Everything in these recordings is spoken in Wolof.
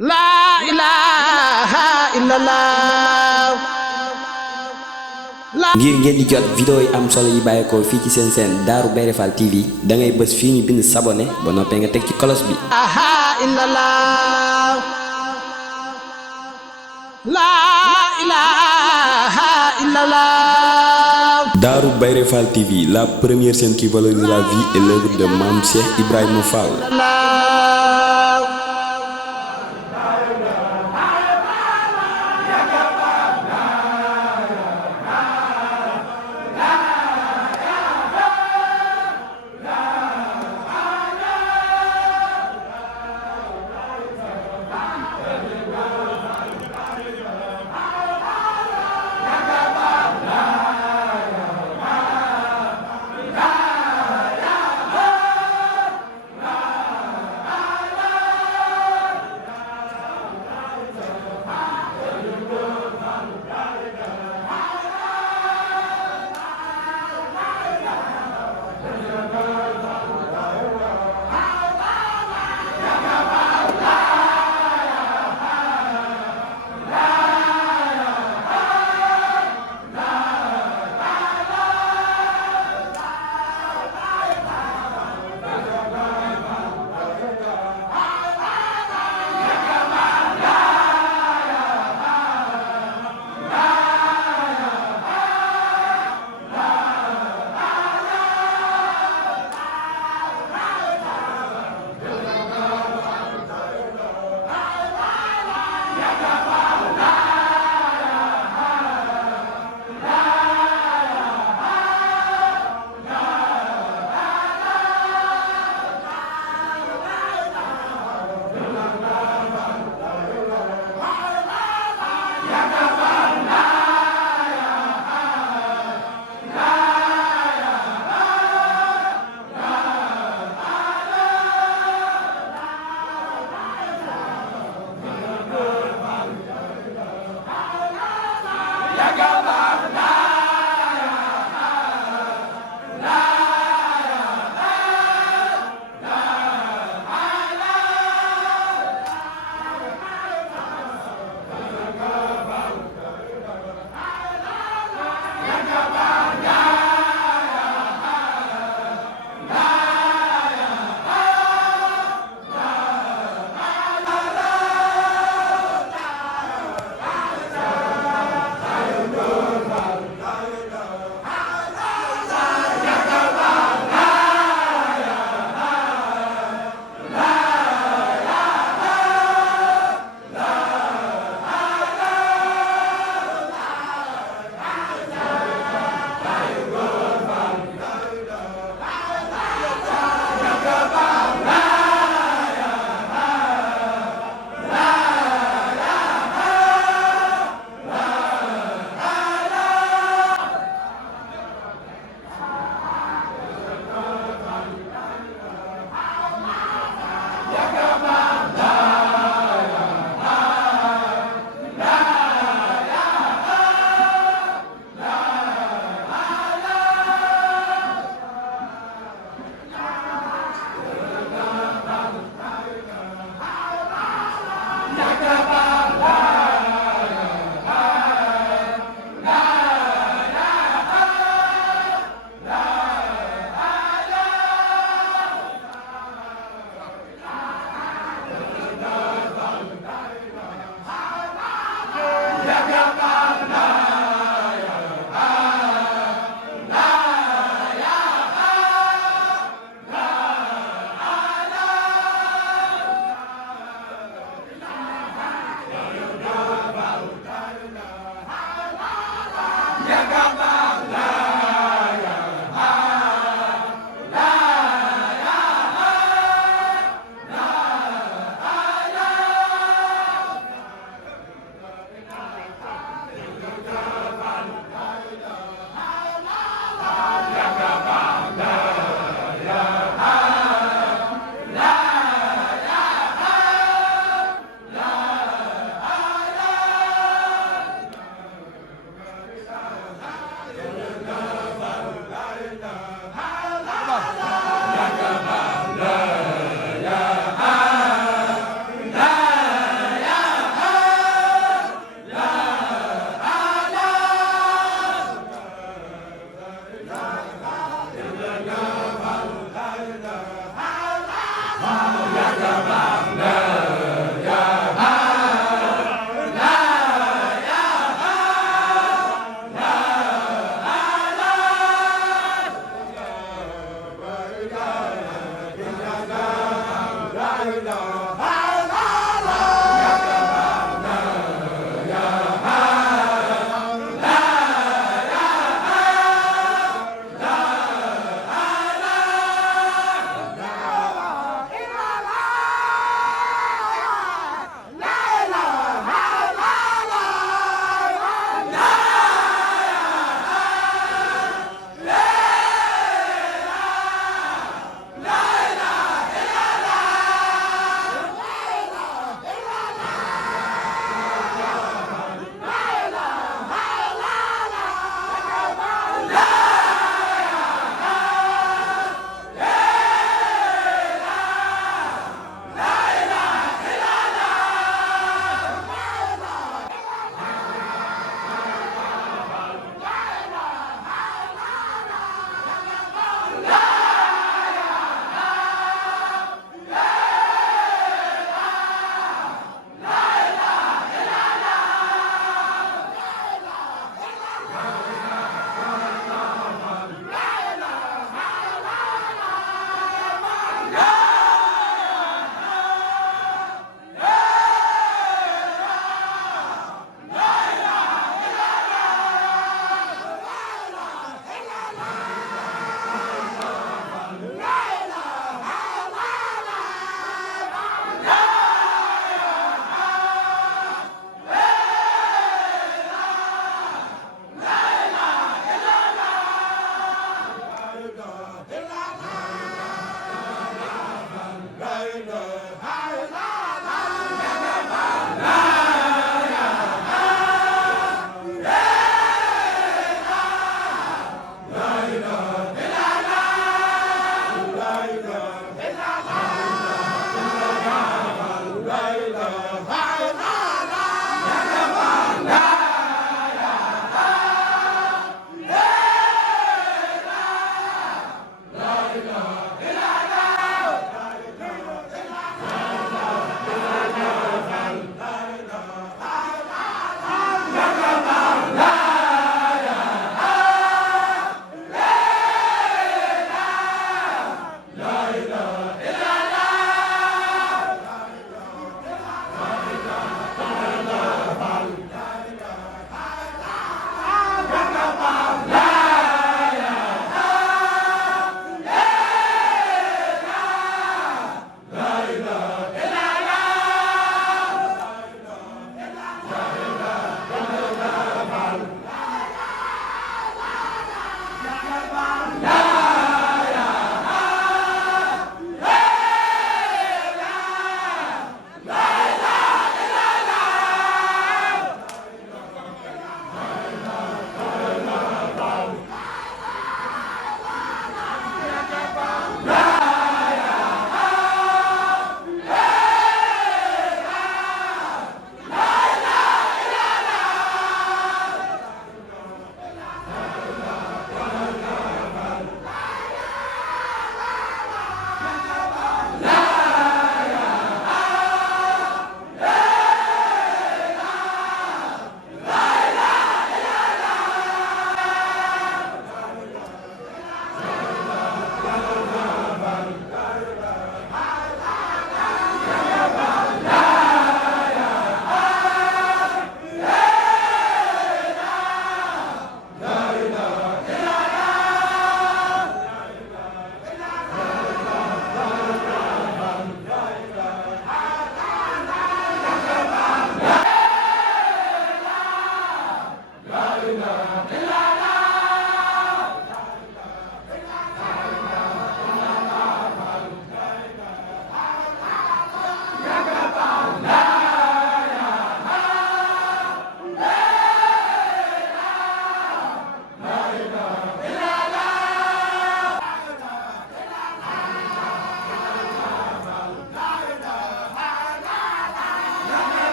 laa ilaaha illallah. ngir ngeen di jot vidéo yi am solo yi bàyyeekoo fii ci seen chaîne Darou Bairé Fall TV da ngay bës fii ñu bind s'abonner ba noppee nga teg ci cloche bi. Darou Bairé Fall TV, la première chaîne qui valorise la vie et l'œuvre de Mame Cheikh Ibrahima Fall.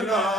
la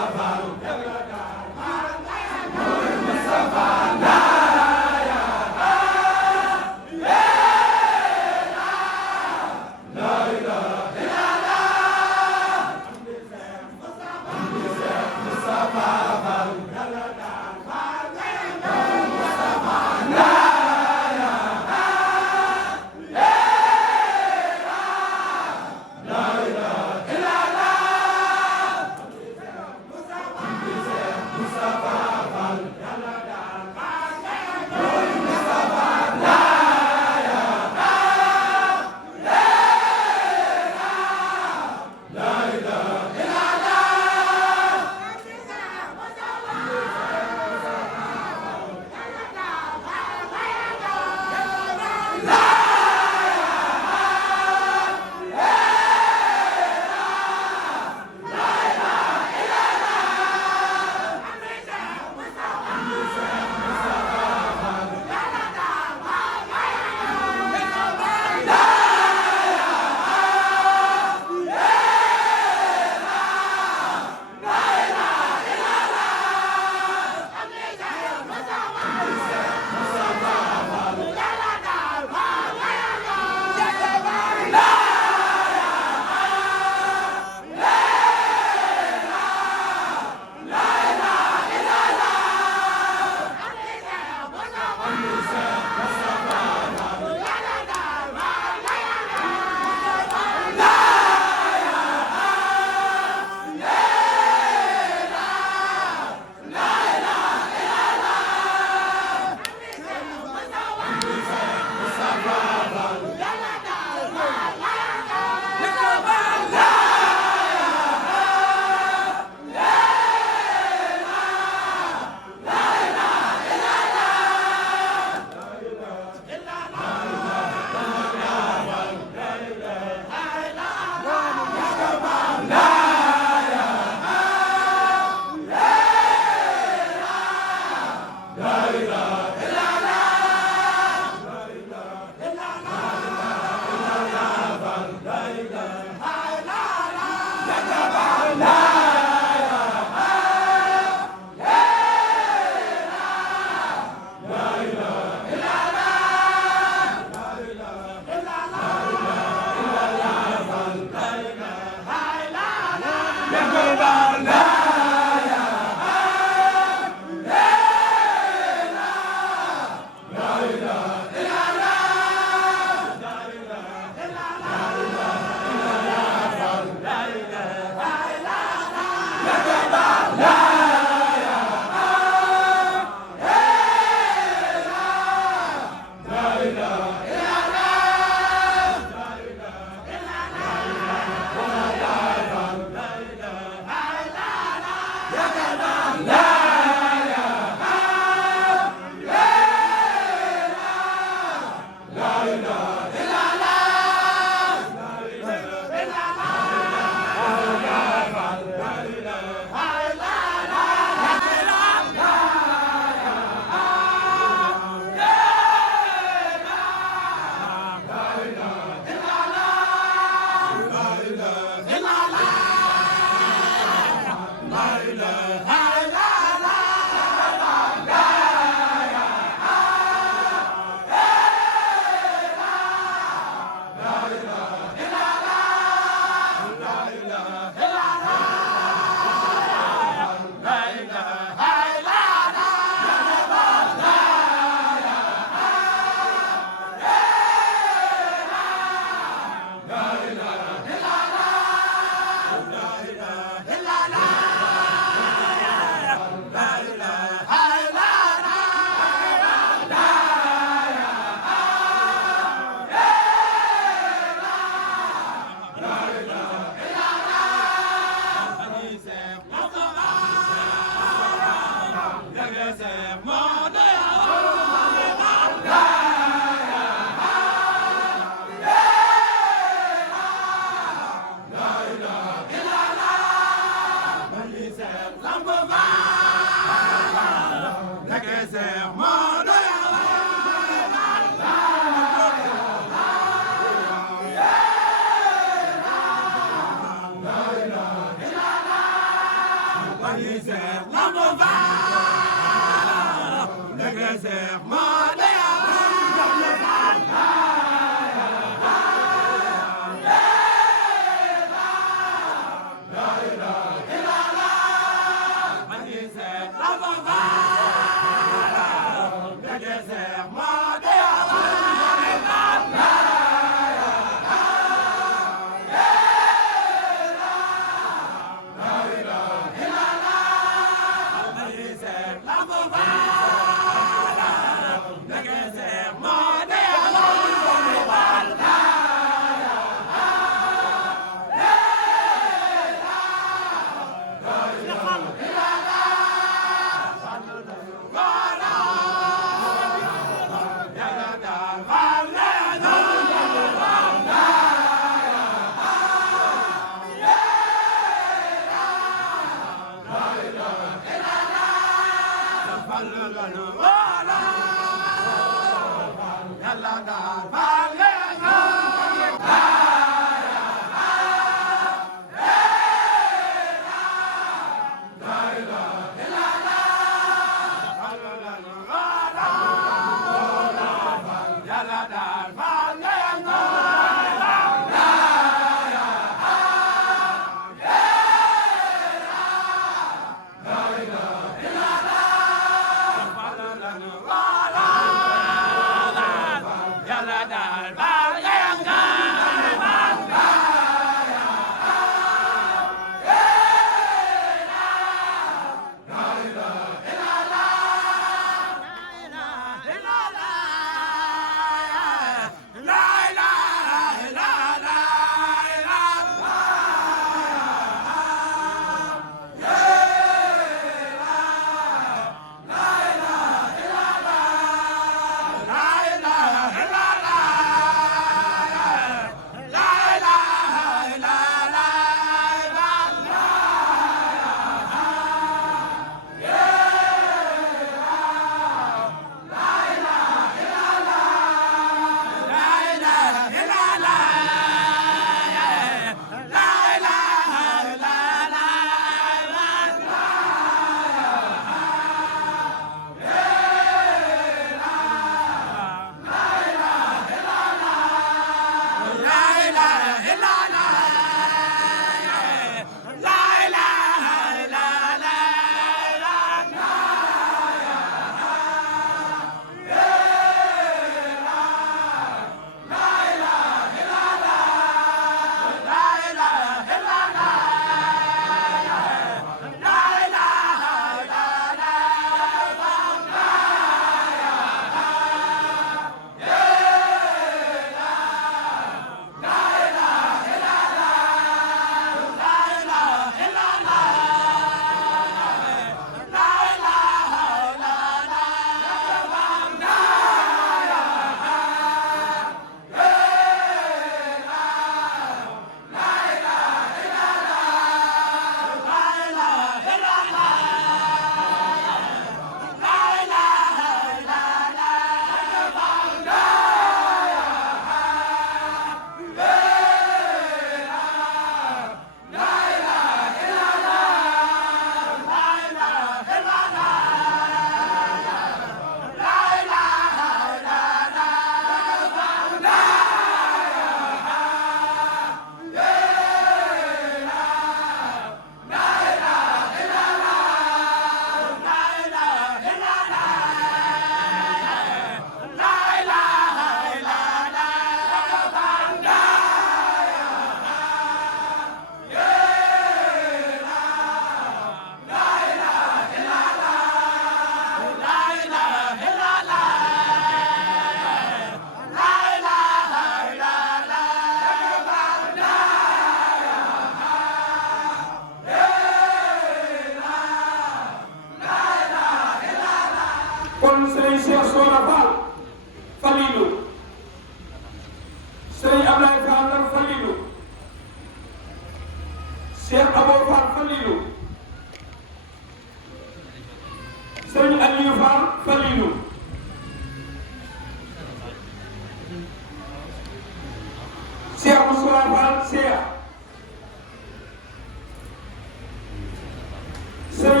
Sëriñ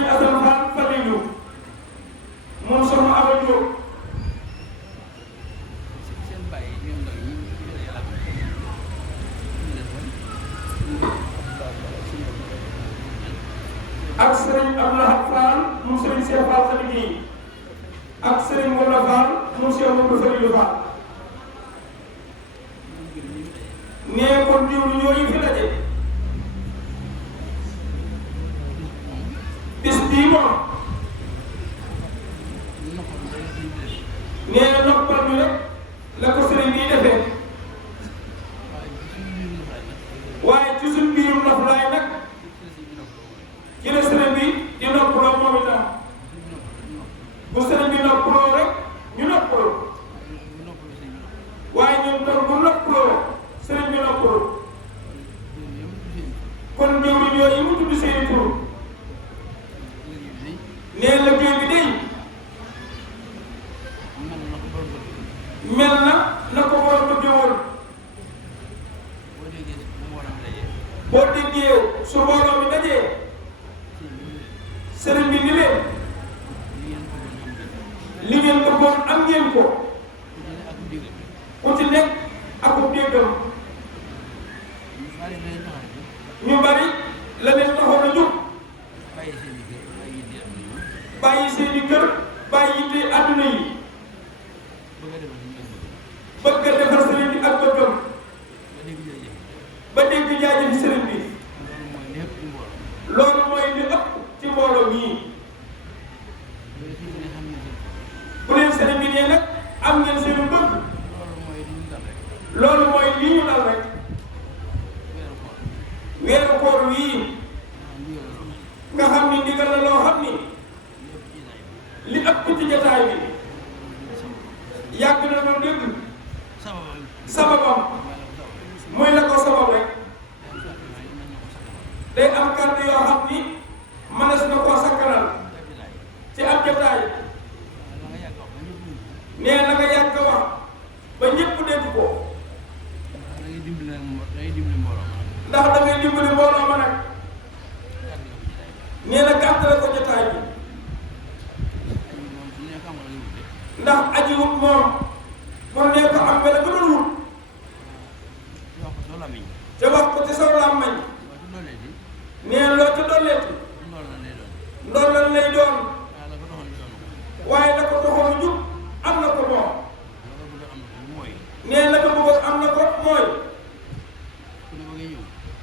ak sëriñ Abdoulaye Fall mu sëriñ Cheikh Fall Khady Gueye ak sëriñ Wala Fall mu Cheikh Mamadou Fadilou Fall nee kon diwlu yooyu fi daje bis bii moom nee na noppal ñu rek la ko sëriñ bii defee waaye ci suñ biirum noflaay nag ci la sëriñ bi di noppaloo moom itam bu sëriñ bi noppaloo rek ñu noppaloo waaye ñun tam bu noppaloo sëriñ bi noppaloo kon jëwriñ yooyu mu tudd seeni tur nee liggéey bi day mel na ko war a bëggee woon boo déggee su mbooloo mi dajee sëriñ bi ni leen li ngeen bëggoon am ngeen ko ku ci nekk ak ku déggam ñu bari la leen taxoon a jóg bàyyi seeni kër bàyyi yitte àdduna yi bëgg a defar sëriñ bi ak bëggam ba dégg jaajëf sëriñ bi loolu mooy li ëpp ci mbooloo mii bu leen sëriñ bi nee nag am ngeen seenu bëgg loolu mooy li ñu dal rek weeru koor wii nga xam ni ndigal la loo xam ni li ëpp ci jotaay bi yàgg na doon dégg sababam mooy la ko sabab rek day am kàddu yoo xam ni mënees na koo sakkanal ci ab jotaay nee na nga yàgg wax ba ñëpp dégg ko ndax da ngay dimbali mbooloo ma nag nee na gàttale ko jotaay bi ndax aji wut moom moom nee ko am nga la gën a wut te wax ko ci saw làmmañ nee loo ci dolleeti ndool lan lay doon waaye la ko doxoon jub am na ko moom nee la ko bëggoon am na ko mooy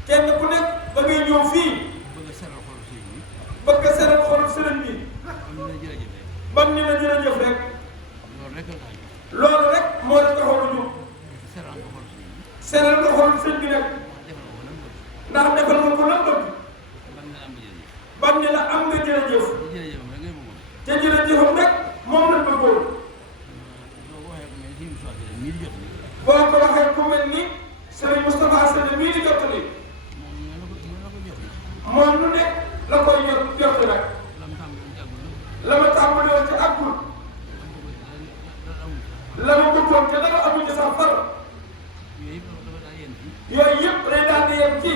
kenn ku nekk ba ngay ñëw fii bëgg a seral xolu sëriñ bi bam ni la jërëjëf rek loolu rek moo la taxoon a jub seral nga xolu sëriñ bi nag ndax defal nga ko lan bëgg bam ni la am nga jërëjëf te jërëjëfam rek moom lañ bëggoon boo ko waxee ku mel ni Serigne Moustapha Sène mii di jottali moom lu nekk la koy jot nag la ma tàmbali woon ci àggul la ma bëggoon te dara amul ci sax far yooyu yëpp day daal di yem ci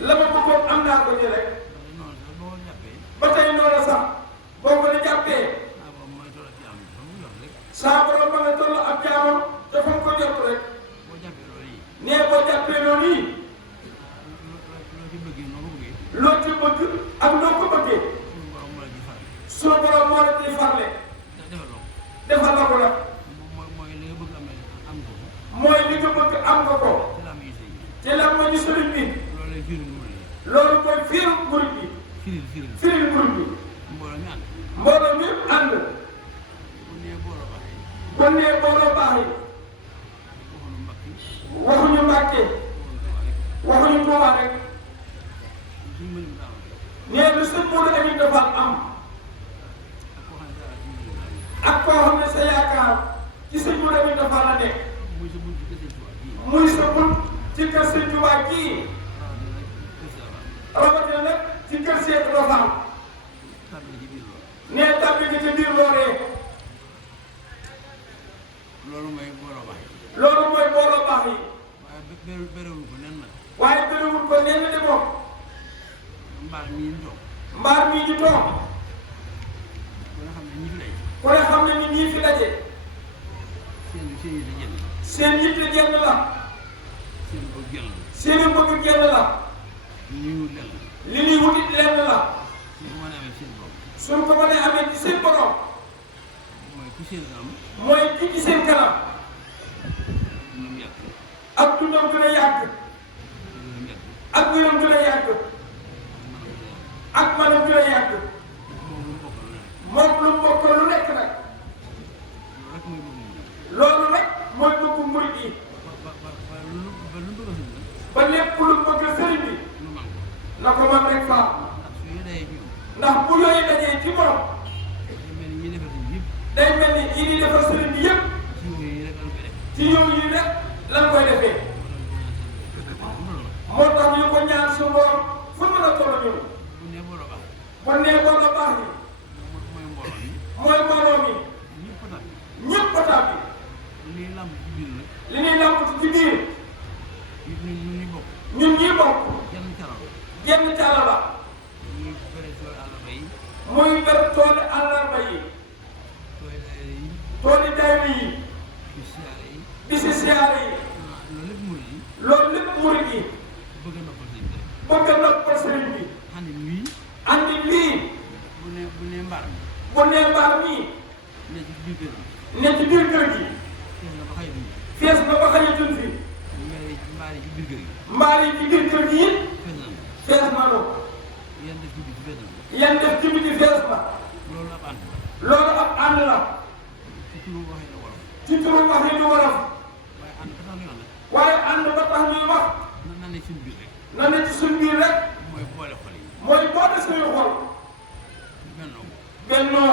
la ma bëggoon am naa ko ci rek ba tey noonu sax boo ko la jàppee saa borom ba nga toll ab jaamam dafa ko jot rek nee boo jàppee loolu yi loo ci bëgg ak loo ko bëggee sunu borom moo la ciy farle defal la ko nag mooy li nga bëgg am nga ko te lan moo ñu sëriñ bi loolu mooy fiiru murid bi firil murid bi mbooloo mi ànd kon nee booloo baax yi waxuñu Mbàkke waxuñu Tuubaa rek nee lu sëñ Modou Amin dafa am ak koo xam ne sa yaakaar ci sëñ Modou Amin dafa la nekk muy sa bunt ci kër sëñ Tuubaa kii rawatina nag ci kër Seex Ibra Faal nee tàbbi nga ca biir loolee loolu mooy booloo baax yi. loolu mooy booloo baax yi. waaye berewul ko nen nag. waaye berewul ko nen de moom. mbaar mii ñu toog. mbaar mii ñu toog. ku ne xam ne ñi fi laje. ku ne xam ne ni ñii fi daje. seen yitte jenn la. seen yitte jenn la. seen bëgg jenn la. seen bëgg jenn la. ñuy wut lenn. li ñuy wutit lenn la suñ ko mënee amee suñ ko mënee amee seen borom ci seen borom mooy ku seen am mooy ki ci seen kanam ñoom yàgg ak dundam gën a yàgg ñoom yàgg ak wéram gën a yàgg ak manam gën a yàgg moom lu mu bokk lu moom lu mu bokkal lu nekk nekk nag loolu rek mooy loolu nag mooy bëgg bëggu murid yi ba lu bëgg a sëñ la ba lépp lu mu bëgg sëriñ bi lu man na ko man rek faa ndax su ñu dayee ñoom ndax bu yooyu dajee ci moom day mel ni ñi defar sëñ yëpp day mel ni yi di defar sëriñ bi yëpp ci yooyu rek lañ koy def ci yooyu yi rek lan koy defee moo tax ñu ko ñaan suñu borom fu mën a toll ñun bu ne booloo baax bu nee bon la baax ni mooy mbooloo mi mooy mbooloo mi ñëpp tax ñëpp taab bi li ñuy làmb ci biir nag li ñuy làmp ci biir ñun ñuy bokk ñun ñii bokk jenn calal genn caala la ñuy bëre tool àllarba yi muy ber tooli àllarba yi tool daayira yi tooli daayira yi ci siyaare yi bisi siyaare yi loolu lépp murid yi loolu lépp murid yi bëgg a noppal sëñ bi rek bëgg a noppal sëriñ bi xam ne wii andi lii bu ne mbaar mi bu nee mbaar mii ne ci biir kër gi ne ci biir kër gi fees na ba xëy bi fees na ba xajatul fi mbaar yi ci biir kër gi mbaar yi ci biir kër gi it fees na fees nanu yan def ci biir fees na yan def ci biti fees na loolu ab ànd loolu ab ànd la ci turu waxee na wolof ci turu waxi ñu wolof waaye ànd ba tax waaye ànd ba tax ñu ànd ñuy wax na ne suñu biir rek na ne ci suñ biir rek mooy boole xol yi mooy boole suñu xol bennoo bennoo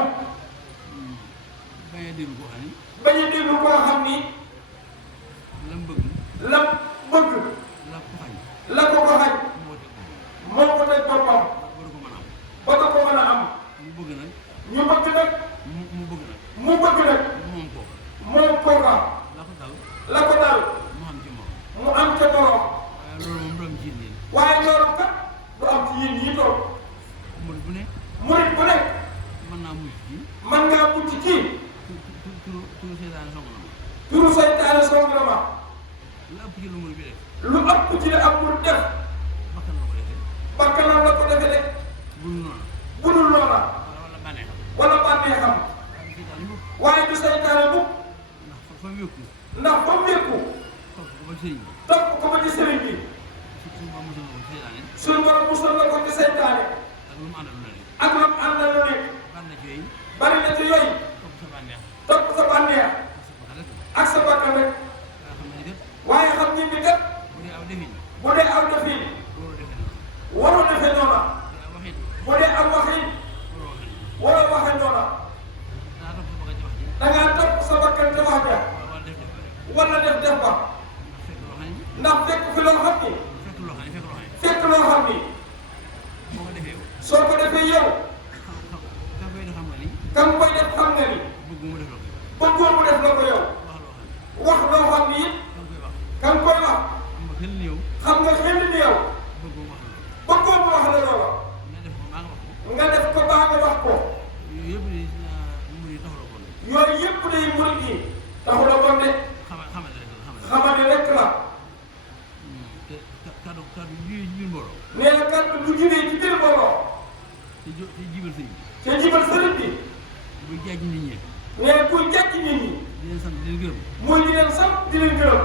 bañ a déglu koo xam ni bañ a déglu koo xam ni lam bëgg la bëgg la ko xañ la ko xañ moo teg ko moo ko teg boppam war ko ba ko mën a am mën a am mu bëgg nag ñu bëgg nag mu bëgg nag mu bëgg nag moom kooka moom kooka la ko dal la ko dal mu xam ci moom mu am ca borom waaye loolu moom du am ci yéen waaye loolu kat du am ci yéen yi toog murid bu ne murit bu nekk mën naa mujj ci mën ngaa mucc ci turu seytaane song na ma turu saytaane song na ma lu ëpp ci lu murid bi def lu ëpp ci la ab murit def bakkan la ko defee bakkanam la ko defee de bul noona bu dul loola wala bànneex wala bànneexam waaye seytaane mukk waaye du saytaane mukk ndax fa wékku ndax ba mu wékku topp ko ba sëriñ bi topp ko ba ci sëriñ bi suñu ba mosal ko seytaane suñu borom musal la ko ci saytaane ak lu mu àndal lu ne ak lu mu àndal lu nekk bànn ci yooyu bari na ci yooyu topp sa bànneex topp sa bànneex ak sa bakkan rek ak sa bakkan rek nga xam ne kat waaye xam ngeen ni kat bu dee aw defin bu dee aw defin waroo defee waru noonu defe noona bu dee aw bu dee aw waxin waxin waroo waroo waxee waxe noona daa topp sa bakkan ci wax ji dangaa topp sa bakkan te wax ja wala def wala def ba ndax fekk loo xam ndax ne fekk fi loo xam ni fekk loo xam ne fekk loo xam ni boo ko defee yow soo ko defee yow ka koy def xam nga ni kam koy def xam nga ni bëgg mu def la ko bëggoo mu def la ko yow wax loo xam wax loo xam ni it ne da kam koy wax xam nga xel ni yow xam nga xel ni yow bëggoo wax la bëggoo mu wax la loola nga def ko maa nga wax ko nga def ko baa nga wax ko yooyu yëpp di mu di taxawloo ko yooyu yëpp day murit yi taxula bon de xamal rek la xamane rek la te kaddu ji biir mbooloo nee na kat lu jibee ci biir mbooloo te jibal sëñ bi te jibal sëriñ bi buy jaaj nit ñi nee kuy jàkk nit ñi di leen sant di leen gërëm mooy di leen sant di leen gërëm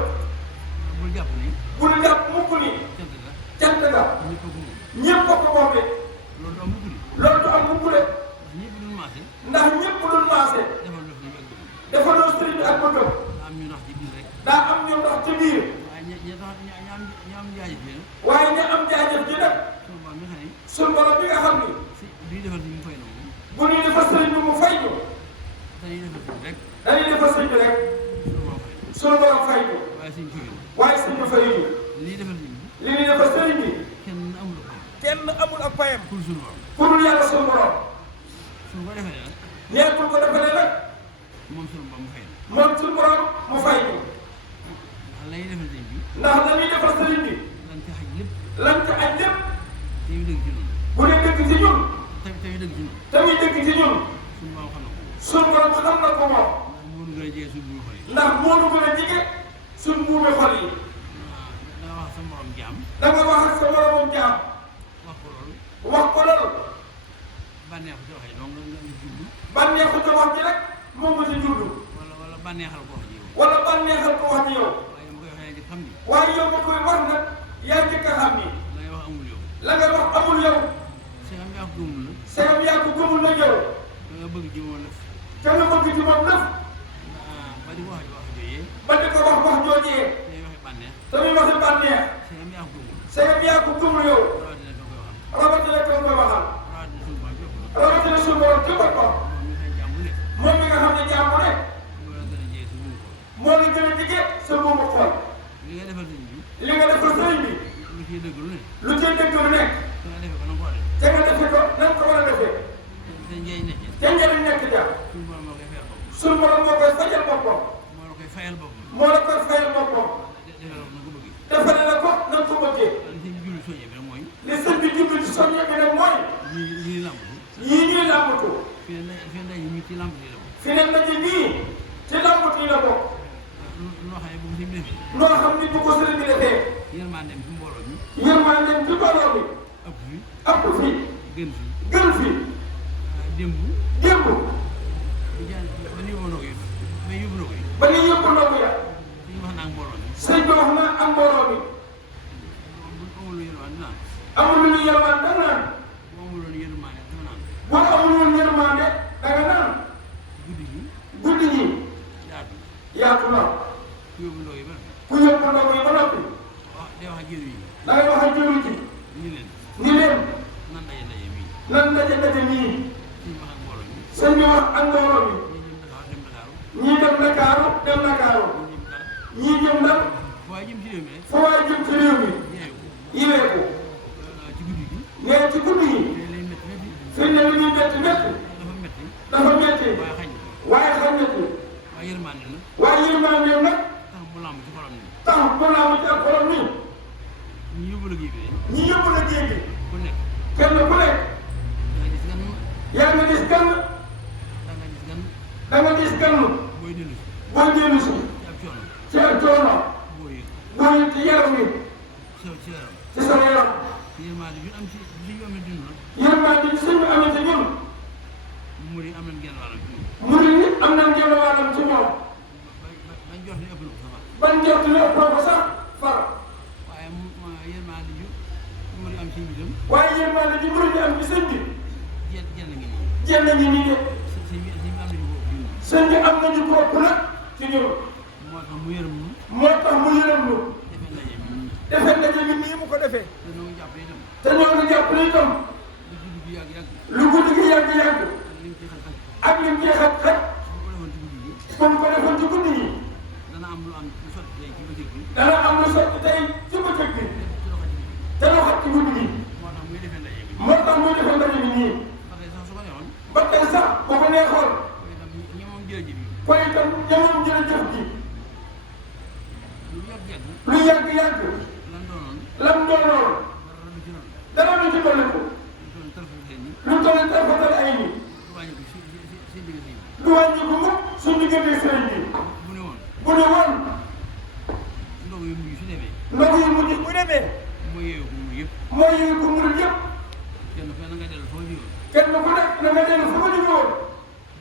bul jàpp ni bu ñu jàpp mukk ni cant la cant nga ñëpp a ko moom ñëpp ko moom de loolu du am mukk ni loolu du am mukk de ndax ñëpp duñ maase ndax ñëpp duñ maase defal def nañu ak bëgg defaloo sëriñ bi ak bëggam daa am ñu nax ci biir rek daa am ñoom ndax ci biir waaye ña tax ña am jaajëf yéen waaye ña am jaajëf ji nag suñu borom mi xam ne suñ borom bi nga xam ni si bii defal si mu fay na moom bu ñuy defar sëriñ bi mu fay ñu dañuy defal si rek dañuy defar sëriñ bi rek suñu borom fay suñu borom fay ñu waaye suñu fayul waaye sëriñ bi fay ñu lii defal si li ñuy defar sëriñ bi kenn amul ko kenn amul ak payam pour suñu borom ku dul yàlla suñu borom suñu ko defee nag nekkul ko defalee nag moom suñu borom fay na moom suñu borom mu fay ñu ndax lay defal sëñ bi ndax la ñuy defar sëriñ bi lan ca xaj lépp lan ca aj lépp te ñu dëgg ci ñun bu dee dëgg ci ñun te ñu dëgg ci ñun tamit dëgg ci ñun suñu borom xam na ko suñu borom xam na ko moom ndax moo ñu gën a jege suñu buur xol yi ndax moo nu gën a jige suñ muumi xol yi da nga wax sa morom jaam da nga wax ak sa moromam jaam wax ko loolu bànneexu ci wax yi donc nga jublu. bànneexu ci wax ji rek moom nga ci jublu. wala bànneexal ko wax ji yow. wala bànneexal ko wax ji yow. waaye ma koy waaye yow ma koy waxee di xam ni. wax nag yaa njëkk a xam ni. la ngay wax amul yow. la nga wax amul yow. segam yaa ko gëmul la. segam yaa ko gëmul nag yow. da nga bëgg ci moom lëf. te nga bëgg ci moom lëf. ba di ko wax jooyee. ba di ko wax joojee. day waxee bànneex. tamit waxi bànneex. segam yaa ko gëmul. segam yaa ko gëmul yow. rawatina ka koy waxal. rawatina ka nga koy waxal. rawatina rawatina suñu borom jëpp la. suñu borom ci boppam. moom mi nga xam ne jàmm ne. moo la gën a jege sa moomu xol. li nga defal sëriñ bi. li nga defal sëriñ bi. lu ciy dëgg lu ne. lu ciy dëgg lu nekk. te nga defee ko na nga ko te nga defee ko na nga ko war war a def. a defee. te njëriñ nekk. te njëriñ nekk ja. suñu borom moo koy fayal boppam. suñu borom moo koy fajal boppam. moo la koy fayal boppam. moo la koy fayal boppam. defal la ko na nga ko bëggee. li sëñ bi jublu ci soññe bi nag mooy. yii ñuy làmbatu. fi ne ndaje mi ci làmbatu yi la bokk. fi ne ndaje nii ci làmbatu yi la bokk. loo xam ne bu ko loo xam ni bu ko sëriñ bi defee. sëriñ bi defee. yërmandeem ci mbooloo mi. yërmandeem ci mbooloo mi. ëpp fi. ëpp fi. gën fi. gën fi. démb. démb. ba ni yóbbu ndogu yi. ba yóbbu ndogu yi. ba ni yóbbu ndogu ya. suñu wax naa ak mbooloo mi. sëñ bi wax na ak mbooloo mi. amul lu yërmande naan. amul lu ñu yërmande da nga naan. boo amul woon yërmande da nga naan. boo amul woon yërmande da nga naan. guddi gi. guddi gi. yaatu. yaatu na. ku yóbbu ndogu yi ba noppi. ku yóbbu ndogu yi ba noppi. wax day wax ak jëriñ yi. da ngay wax ak jëriñ ji. ni leen. ni leen. nan ndaje mii. nan ndaje nii. suñu wax ak mbooloo mi. sëñ bi wax ak mbooloo mi. ñii jëm Dakar dem ñii dem Dakar. Ndakaaru. ñii ñii jëm Dakar. jëm Ndar. waaye jëm ci réew mi rek. foo waay jëm ci réew mi. yeewu. yiwee ko. ci guddi gi. nee ci guddi yi. te lay métti métti. fi ne li ñuy métti métti. dafa métti. dafa métti. waaye xañ na. waaye xam nga ci. waaye yërmande la. waaye yërmande nag. tax mu lamb ci xolam ni. tax mu laamu ci ak xolam nii. ñi yóbbu la géej gi de. ñi yóbbu la géej gi. ku nekk. kenn ku nekk. da nga gis gan. yaa ngi gis gan. da nga gis gan. da nga gis gan. booy dellu si. boo dellu si. ci ab coono. ci ak coono. boo yëg. boo yëg ci yaram wi. ci yaram. ci sa yaram. yërmande bi am ci li ñu amee dund la. yërmande ci suñu amee ci ñun. mu di am nañ genn wàllam ci ñun. murid yi am nañ genn wàllam ci ñoom. bañ jot ne ëpp na ko sa far. ban jot la ëpp ko sax far. waaye yërmande ju mu di am ci mbiram. waaye yërmande ji murid yi am ci sëñ bi. jenn ngi nii. jenn ngi nii de. sëñ bi am sëñ bi am nañu nañu ko ëpp ko ëpp nag ci ñun. moo tax mu yërëm ñu. moo tax mu yërëm ñu. defee ndaje defee ndaje mi nii. mi nii mu ko defee. te ñoo ngi jàpp itam. te ñoo ngi jàpp ni itam. lu guddi gi yàgg-yàgg. lu guddi gi yàgg-yàgg. ak li mu ci xat-xat. ak lim ci xat-xat. bu ko defoon ci bu mu ko defoon ci guddi gi. guddi yi. dana am lu sotti tey ci bëccëg bi. dana am lu sotti tey ci bëccëg bi. te lu xat ci guddi gi. moo tax muy defee ndaje bi. moo tax muy defee ndaje mi nii. ba tey sax su ko neexoon. ba tey sax bu ko neexoon. koy itam ñi moom jërëjëf yi. koy itam jamono jërëjëf ji. lu yàgg-yàgg. lu yàgg-yàgg. lan doonoon. lam doonoon. dara dara lu ci noonu. lu ci dolliku. lu doon tarfal leen ni. lu toll tarfatal ay ni. lu wàññi ko si diggante yi. lu wàññi ko mukk suñu diggante sëriñ bi. bu ne woon. bu ne woon. ndogu yu mujj su demee. ndogu yi mujj bu demee. mooy yeewu ko mu yëpp. mooy yëngu ko murid yëpp. kenn ku ne na nga dellu foo jógoon. kenn ku nekk na nga dellu fu ma jóge woon.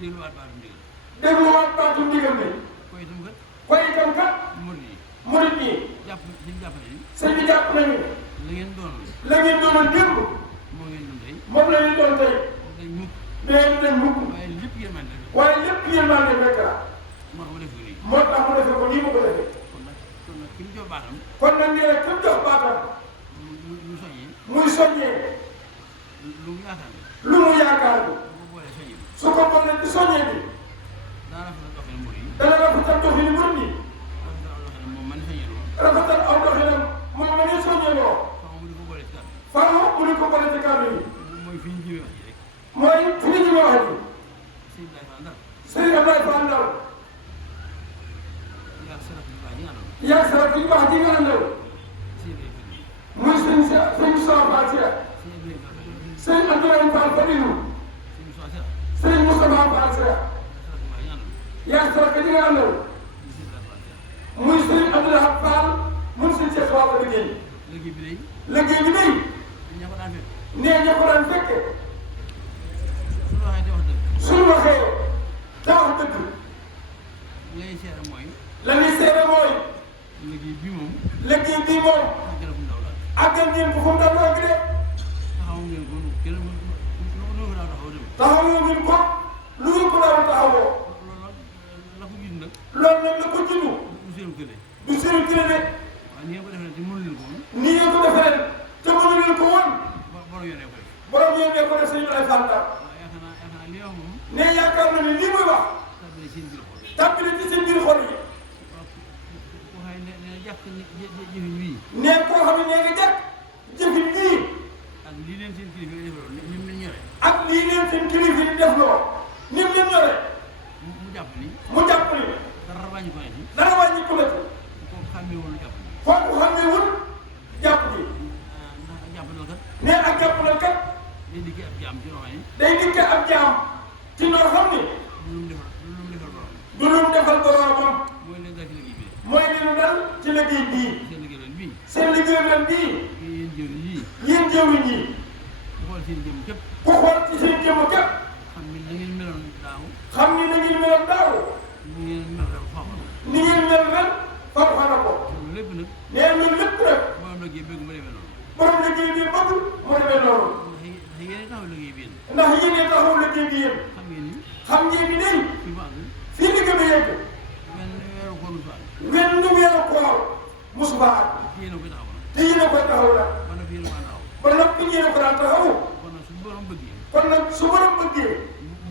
dégluwaat baatum ndigal. dégluwaat baatu ndigal bi. koy itam kat. koy itam kat. murid yi. murid yi. jàpp ne ni. sëñ bi jàpp nañu. la ngeen doonoon. la ngeen doonoon démb. moo ngeen doon tey. moom la ñu doon tey. dañ mukk. dinañ dañ mukk. waaye lépp yërmande rek. waaye lépp yërmande rek la. moo tax ma def ko nii. moo tax mu defee ko nii mu ko defee. kon nag ki ñu jox baatam. kon nag nee na képp jox baatam. mu soññee. muy soññee. lu mu yaakaar ne. lu mu yaakaar bi. bu ko boolee soññee bi. su ko boolee ci soññee bi. daa rafetlu doxalin murid yi. dana rafetal doxalin murid yi. rafetlu doxalin moom man soññee loolu. rafetal aw doxalinam moom ma ne soññee loo. faaw mu di ko boole ci kàddu. faaw mu ne ko boole ci kàddu yi. mooy fi ñu jëmee wax ji rek. mooy fi ñu jëmee wax ji. sëñ Ibrahima Fall Ndar. Sëriñ Abdoulaye Fall Ndao. yaa sa rakk yu baax yi nga àndoon. yaa sa rakk yu baax ji nga àndal. sëñ Ibrahima Fall. muy sëñ Moussa Fall Cheikh. sëñ Ibrahima Fall. sëñ Abdoulaye Fall Fadilou. sëñ Moussa Cheikh. sëñ Moussa Fall Cheikh. yaa sa rakk yu baax yi nga àndoon. yaa sa rakk ji nga àndal. muy sëñ Abdoulaye Fall mun sëñ Cheikh Fall liggéey. liggéey bi day. liggéey bi day. ña ko daan fekk. nee ña ko daan fekke. suñu waxee te wax dëgg lay seere mooy la ñuy seere mooy liggéey bii moom liggéey bii moom àggale fu ndaw la àggal ngeen ko fu mu doon àgg de taxawu ngeen ko kenn nu ko daaw taxaw dem taxawu ngeen ko lu ngeen ko daan taxawoo la ko jiitu nag loolu nag la ko jiitu du seenu kële du seen kii de waaye ni ngeen ko defee te mënu leen ko woon ni ngeen ko defee ren te mënu leen ko woon borom yore koy borom yéen ne ko def sëñ Ibrahima Fall Ndar waaye yaakaar naa li wax moom ne yaakaar na ne lii muy wax tàbbale seen biir xol tàbbi na ci seen biir xol yi ku xëy ne jàkk jëfin wii ne koo xam ne nee nga jàkk jëfin lii ak lii leen seen kilifa yi defaloon ni mu leen ñore ak lii leen seen kilifa yi def loo ni mu leen ñore mu jàpp ni mu jàpp ni dara wàññi ko ne ci dara wàññi ko la ci kooku xàmmewul jàpp ni foofu xamewul jàpp ji ndax jàpp na kat ne ak jàpp na kat day dikkee ab jaam ci loo xam ne day dikke ab jaam ci noo xam ni du lu mu defal borom du lu mu defal boroomam mooy leen dal ci liggéey bi mooy li nu dal ci liggéey bii seen liggéey leen bii seen liggéey ren bii yéen jëwriñ yii yéen jëwriñ yi ku xool seen jëm képp ku xool ci seen jëmm képp xam ni na ngeen meloon daaw xam ni na ngeen meloon daaw ni ngeen mel rek faaxal ni ngeen mel ren fam xana ko loolu lépp nag nee loolu lépp nag borom liggéey bëgg mu demee noonu borom liggéey bi bëgg mu demee noonu ndax yéen taxaw liggéey bi yéen ndax yéen taxaw liggéey bi yéen xam ngeen ni xam ngeen ni day fi mu àgg fii liggéey bi yegg wenn weeru koor mu faal wenn nu weeru koor mosu faa àgg ci yéen a koy taxaw nag te yéen a koy taxaw nag ba nag yéen a maa taxaw ba noppi yéen a ko daan taxaw kon nag suñu borom bëggee kon nag su borom bëggee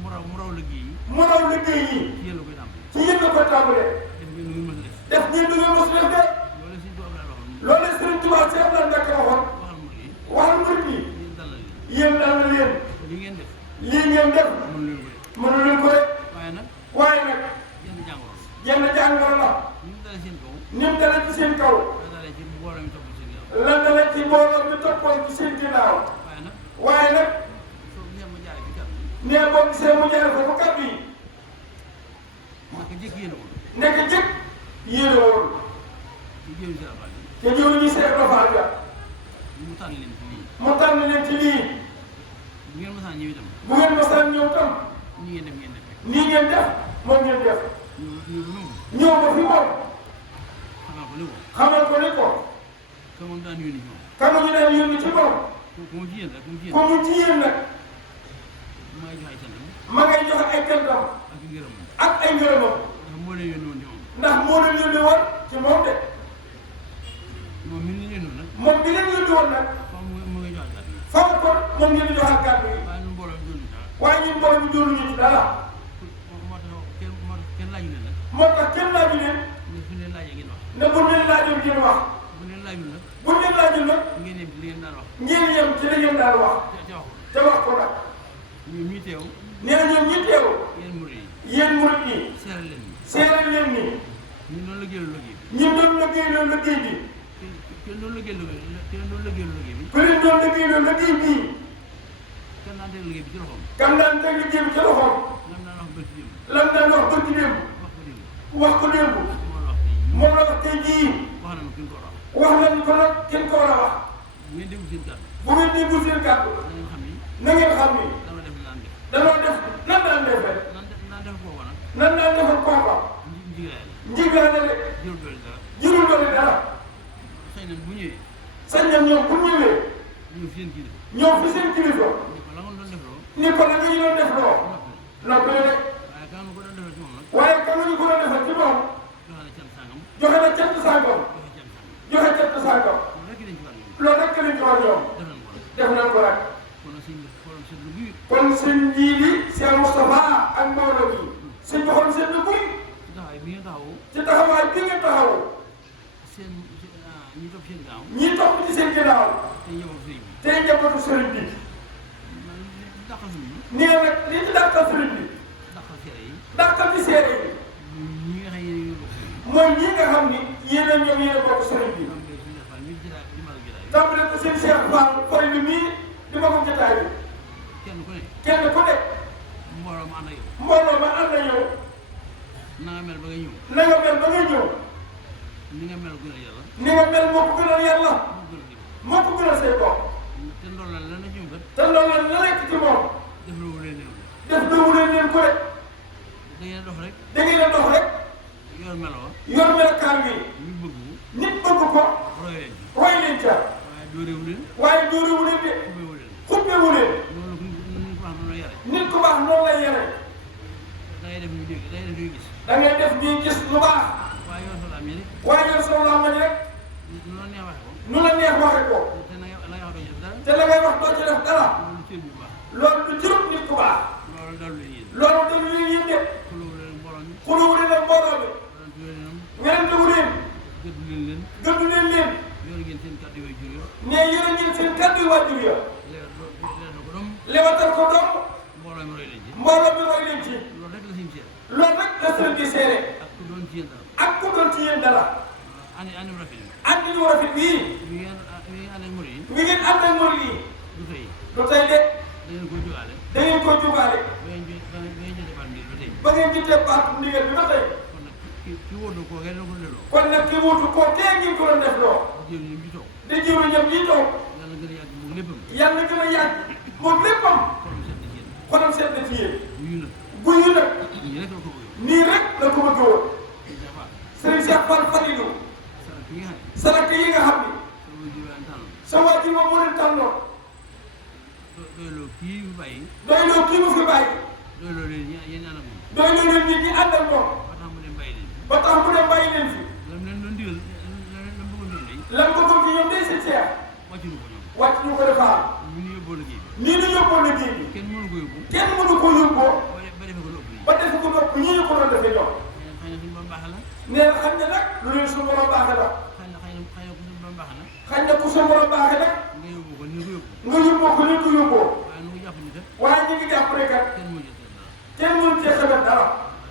mu raw liggéey yi mu raw liggéey yi ci yéen la koy tàmbali ci yéen la koy tàmbalee def ngeen lu ngeen mës a def def ngeen lu ngeen mos a def de loolu suñu tubaab daal waxoon loolu Sëriñ Tuubaa Seex Abdou Lahad Mbacké waxoon waxal mu yi waxal murit yi yéen dalal leen yéen dal na leen li ngeen def lii ngeen def mënu leen ko def mënu leen ko rek waaye nag waaye nag yenn jàngoro jenn jàngoro la ñu ngi dalee seen kaw ni mu dalee ci seen kaw da dalee ci mbooloo mi topp seen ginnaaw la dalee ci mbooloo mi toppoon ci seen ginnaaw waaye nag waaye nag soo gisee ma jaaree ci kàddu nee boo gisee mu jaare foofu kàddu yi naka jëkk yéen a woon nekk jëkk yéene woon ci jëw si abal yi te jiw ñu Seex Ibra Faal ga mu tànn leen ci lii mu tànn leen ci lii bu ngeen masaan ñëw itam bu ngeen masaan ñëw tam ñi ngeen def ngeen def nii ngeen def moom ngeen def ñëw bu nangu ñëw ba fi moom xamal ko ne ko xamal ko ni ko ka moom daan yónni ci moom kanu ñu daan yónni ci moom ku mu ci yéen rek ku mu ci ko yéen mu ci yéen nag maa ngi jox ay santam ma ngay joxe ay cantam ak ngërëm ak ay ngërëmam ndax moo leen yónni woon ci moom ndax moo leen yónni woon ci moom de moom mi ngi leen yónni nag moom bi leen yónni woon nag comme mu ngi jox kàddu yi faw kon moom ngeen di joxal kàddu yi waaye ñun mbooloo mi doon dara waaye ñun borom bi doonu ñu ci dara moo tax kenn laaju leen nag moo tax kenn laaju leen ne fu leen laajee ngeen wax ne bu leen laajoon ngeen wax bu leen laajul nag bu leen laajul nag ngeen yem ci li ngeen daan wax ngeen yem ci li ngeen daan wax te wax ko te wax ko nag ñun ñii teew nee na ñoom ñi teew yéen murid yi yéen murit yi seeral leen ni seeral leen ni ñun noonu liggéeyal liggéey bi ñi doon liggéey liggéey bi kenn doon liggéeyal liggéey bi ku leen doon liggéey liggéey bii kenn daan teg liggéey bi ci loxoom kam daan teg liggéey bi ci loxoom lam daan wax bëgg démb lan daan wax bëgg démb wax ko démb wax ko démb moo la wax tey moom la wax tey jii wax na ma fi ñu ko war a wax wax nañ ko nag kenn ko war a wax bu ngeen déglu seen kàddu bu ngeen déglu seen kàddu da ngeen xam ni na ngeen xam ni dama def naan def danoo def nan daan defee naan def kooku nag nan daan defal kooka njiglaay la njiglaay na de jël doole dara jërul doole dara xëy na bu ñëwee sañ na ñoom bu ñëwee ñëw fi seen kii ñëw fi seen kilifa ni ko la nga doon def loo ni ko la nga ñu doon def loo noppi na de waaye kan ko doon defal ci moom nag waaye kan la ñu ko doon defal ci moom joxe na cant sàngam joxe na cant sàngam joxe cant sàngam joxe cant sàngam loolu rek dañ ci war a yóbbu loolu rek lañ ko wax ñoom def nañ ko nag def nañ ko rek kon nag sëñ bi xolam seen lu biir kon seen njiit yi seen Moustapha ak mbooloo bi seen joxoon seen dëkkuy ci taxawaay bi ngeen taxawu ci taxawaay bi ngeen taxaw seen ñi topp seen gaaw ñi topp ci seen ginnaaw te ñëwal sëñ bi tey njabootu sëriñ bi dàqal sëñ bi nee nag li ci dàqal sëriñ bi dàqal seere yi dàqal ci seere yi ñi nga xam yéen ñoo bokk sëñ bi mooy ñi nga xam ni yéen a ñoom yéen a bokk sëriñ bi ñoom day suñu defal mi ci daal di mag jotaay bi tàmbale ko seen Cheikh Fall fari li mii di ma ko jotaay bi kenn ku ne kenn ku nekk mbooloo ma ànd ak yow mbooloo ma ànd na yow na nga mel ba ngay ñëw na nga mel ba ngay ñëw ni nga mel gën a yàlla ni nga mel moo ko gënal yàlla moo gën a jëm moo ko gënal say bopp te ndool la na ci kat te loolu la nekk ci moom def loo leen leen ko def ko de da ngeen dox rek da ngeen a dox rek yor meloo yor melokaan wi ñu bëgg nit bëgg ko roy leen roy leen ca waaye dóorewu leen waaye dóorewu leen de xubbewu leen xubbewu leen loolu ñu ko wax noonu la yare nit ku baax noonu lay yare da ngay def ñu dégg da ngay def ñuy gis da ngay def nii gis lu baax waaye yor solo amee rek waaye yor sa làmmiñ rek nu la neex waxe ko nu la neex waxe ko te na nga wax doo ci def dara te la ngay wax doo ci def dara loolu cër bu baax loolu du jërëm nit ku baax loolu dalu leen yéen loolu dañu leen yéen de xulóowu leen mbooloo mi xuluwu leen ak mbooloo mi warante leen am werantewu leen gëddu leen leen gëddu leen leen yor ngeen seen kàddu yooyu jur yo ne yéen ngeen seen kàddu waajur ya leer na ko doom lewatal ko doom mbooloo mi roy leen ci mbooloo mi roy leen ci loolu rek la siñ seet loolu rek la sëriñ bi seere ak ku doon ci yéen dara ak ku doon ci yéen dara ani rafet yi ànd ñu rafet bii mi ngeen ànd ak murid yi mi ngeen ànd ak murid yi du tey du tey de da ngeen ko jógaale da ngeen ko jugaale ba ngeen jëlee baat mbir ba tey ba ngeen gisee baatu ndigal bi ba tey kon nag ki wóotu koo ngeen ko delloo kon nag ki wuutu koo tee ngi ko doon def loo jël ñu bi toog di jiwu ñëpp yi toog yàlla gën a yàgg moom léppam yàlla gën a yàgg moom léppam xolam set xolam seet na na ci yéen ci yéen wuyu nag guy yi nag ñii rek la ko bëgg nii rek la ko bëgg woon jafa sëriñ Cheikh Fall Falilou sara ki nga xam saraka yi nga xam ni ne sama jiwaan tànn sa waajur ma moo leen tànnoon doyloo kii mu bàyyi doyloo kii mu fi bàyyi doyloo leen yéen ànd ak moom doyloo leen nit ñi ànd ak moom ba tax mu dem bàyyi leen ba tax mu dem bàyyi leen fi lam leen doon digal lam bëggoon doon day lan ko bëgg fi ñoom day si Cheikh wàccu ñu ko ñoom wàcc ñu ko defaar ñu ñu yóbboo liggéey bi nii ñu yóbboo liggéey bi kenn mënu ko yóbbu kenn mënu ko yóbboo ba defe ko lu ëpp yi ba def ko bopp ñii ñu ko doon defee ñoom xëy na suñu ba baax la nee na xam ne nag lu leen suñu borom baaxee la xëy na ku suñu ba baax na xañ na ku suñu borom baaxee nag nga yóbbu ko ni ko yóbbu nga yóbboo ko ni ko yóbboo waaye nu ko jàpp ni kat waaye ñu ngi jàpp ne kat kenn mënu jël dara kenn mënu cee xamal dara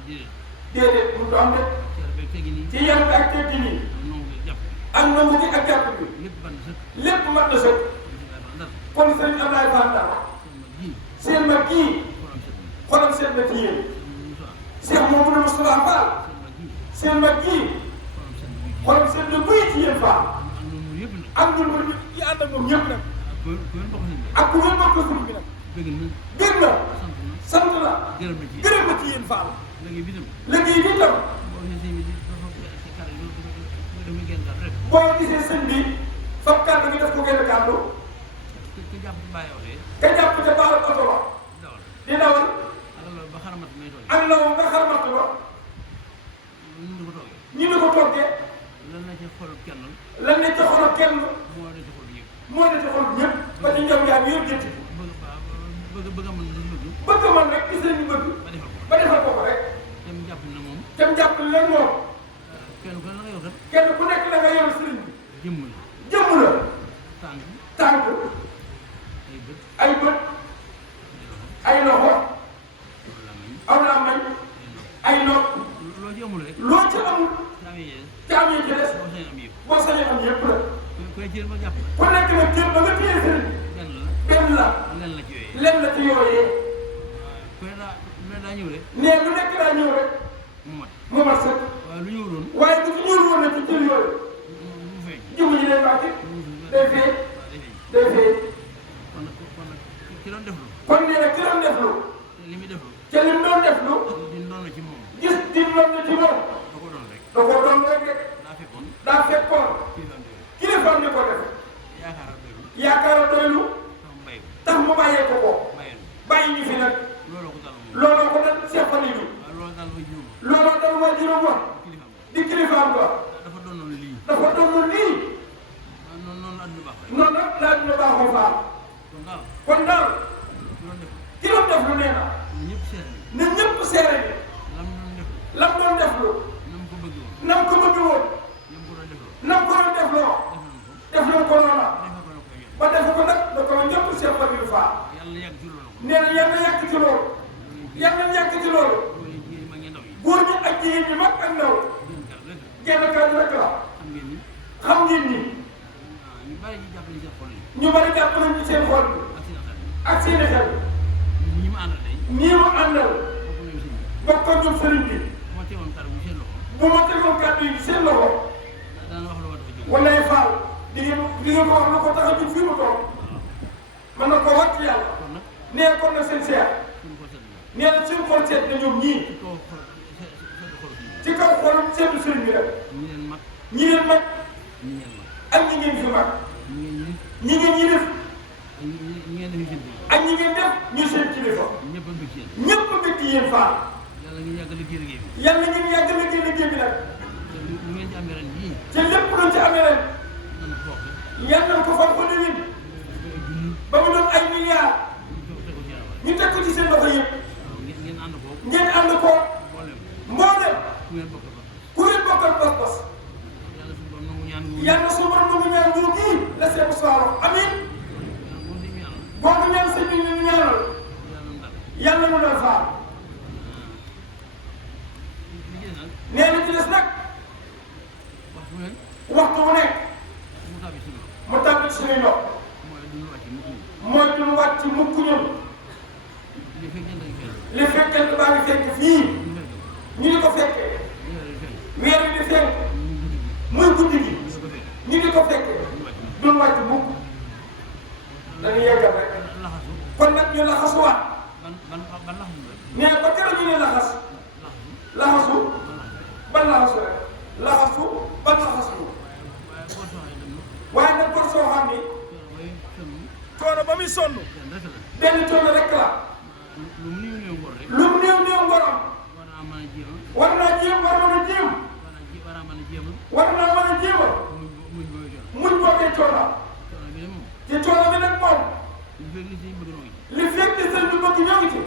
déedéet déedéet mënut a am de cere beeg tegi nii ci yar bi ak teggi nii noonu nga jàpp ak nangu gi ak jàpp bi lépp ban sëkk lépp mat na sëkk ndar kon sëriñ Abdoulaye Fall Ndar seen mag ji seen mag kii xolam set xolam seet na na ci yéen seen Cheikh Moussa Mamadou Moustapha Fall seen mag ji seen mag kii xolam set na xolam seet na buy ci yéen Fall ak noonu yëpp nag ak ñun murid yi ànd ak moom ñëpp nag ak ku ngeen bokk ak ku ngeen bokk nañ sëriñ bi nag bëgg na dégg na sant na sant la gërëm na ci gërëm na ci yéen Fall léegi bi tam liggéey bi tam boo gisee sëñ bi dafa ci kàr yi def muy genn kàr rek boo gisee sëñ bi fab kàddu gi def ko genn kàddu ki jàpp bàyyi waxee ka jàpp ca baalu oto ba dawal di dawal ak loolu ba xaramat may toog ak law nga xarmat ba ñu di ko toogee ñu ne ko toggee lan la ci xol kenn lan ne ca xol kenn moo la ci xol yëpp moo ne ca xol ñëpp ba ci njam njaam yëpp jënd bëgg a mën lu bëgg bëgg man rek gis nañu bëgg ba defal ko ba defal ko ko rek dem jàpp na moom dem jàpp leen moom kenn ku ne la nga yor kat kenn ku nekk la nga yor sëriñ bi jëmm la jëmm la tànk tànk ay bët ay bët ay loxo ay loxo wala làmmiñ aw làmmiñ ay nopp loo ci amul rek loo ci amul saa amee yéen te am yi ci des boo sañ am yëpp boo sañee am yëpp la koy cër ba jàpp ku nekk nag jël ba nga téye sëriñ benn la benn la lenn la ci yooyu lenn la ci yooyee ku ne daa ñëw rek nee lu nekk daa ñëw rek mu mat mu mat sëkk waaye lu ñëw doon waaye bu ci ñuul woon na ci jël yooyu mu feeñ jëmm ji day bàcc day fee day fee kon nag ki doon def lu kon nee na ki doon def lu te li muy def lu ca lim doon def lu di doon na ci moom gis di doon na ci moom da ko doon rek da koo doon rek de daa fekkoon daa fekkoon kilifaam kilifaam doyul ni ko def yaakaar ak doyul yaakaar a doylu tax mu bàyyi ko tax mu bàyyee ko ko bàyyi bàyyi ñu fi nag looloo ko dal moom looloo ko dal Cheikh Falilou waaye loolu daal ba jiw looloo dal waajuram wa kilifaam di kilifaam ba dafa doon lii dafa doon lii noonu la àdduna baax rek noonu nag laa dina baaxoo faam kon daal kon daal ki doon def ki doon def lu nee na ñëpp seet ne ñëpp seere ni ni lam doon def lam doon def lu na mu ko bëgg woon nam ko bëgg woon na mu ko doon def loo nam ko doon def loo def na ko def na ko noona defee ko na koy yoon ba defe ko nag da ko ñëpp Cheikh Falilou Fall yàlla yàgg ci loolu ko nee na yàlla yàgg ci loolu yàlla yàgg ci loolu loolu jigéen mag ñi ndaw yi góor ñi ak jigéen ñi mag ak ndaw gën kar rek genn kàddu rek la xam ngeen ni xam ngeen ni ñu bari ñu jàpp ni seen xol yi ñu bari jàpp nañ ci seen xol bi ak seen xel ak seeni xel ñi ma àndal day nii mu àndal bokk nañu sëñ bi bokk ak ñoom sëriñ bi bu ma teewoon kàddu bu seen loxo bu ma tegoon kàddu yi seen loxo daana wax lu war dafa jóg walay Fall di ngeen ko wax lu ko tax a jóg fii mu toog mën na ko wàcc yàlla kon nag nee kon na seen seer suñu ko seetlu nee na seen xol seet na ñoom ñii ci kaw xolam seetu sëriñ bi rek ñi leen mag ak ñi ngeen fi mag ñi ngeen ñi def ak ñi ngeen def ñu seen kilifa ñëpp a bëgg yéen Fall yàlla ngeen yàgg liggéey bi nag te lépp luñ ci amee ren yàlla na ko fa ko déwén ba mu doon ay milliards ñu teg ko ci seen loxo yëpp ngeen ànd ko mboolem ku ngeen bokkal pas-pas yàlla su borom nangu ñaan ñu gii la seen soaro amiin boobu ñaan sëñ bi ñu ñaanal yàlla mu dal Fall nee na ci des nag waxtu wu nekk mu tàbbi ci suñuy loxo mooy du ñu wàcc mukk ñun li fekkente baa ngi fekk fii ñu di ko fekkee weer wi di fekk muy guddi gi ñu di ko fekkee du ñu wàcc mukk dañuy yeggal rek kon nag ñu laxasuwaat nee ba keroog ñu ne laxasu ban laxasu rek laxasu ban laxasu waaye nag kon soo xam ni coono ba muy sonn benn coono rek la lu mu néew néew ngorom war naa jéem war mën a jéem war naa mën a jéema muñ boobee coono te coono bi nag moom li fekk ni sëñ bi bëgg ñoo ngi ci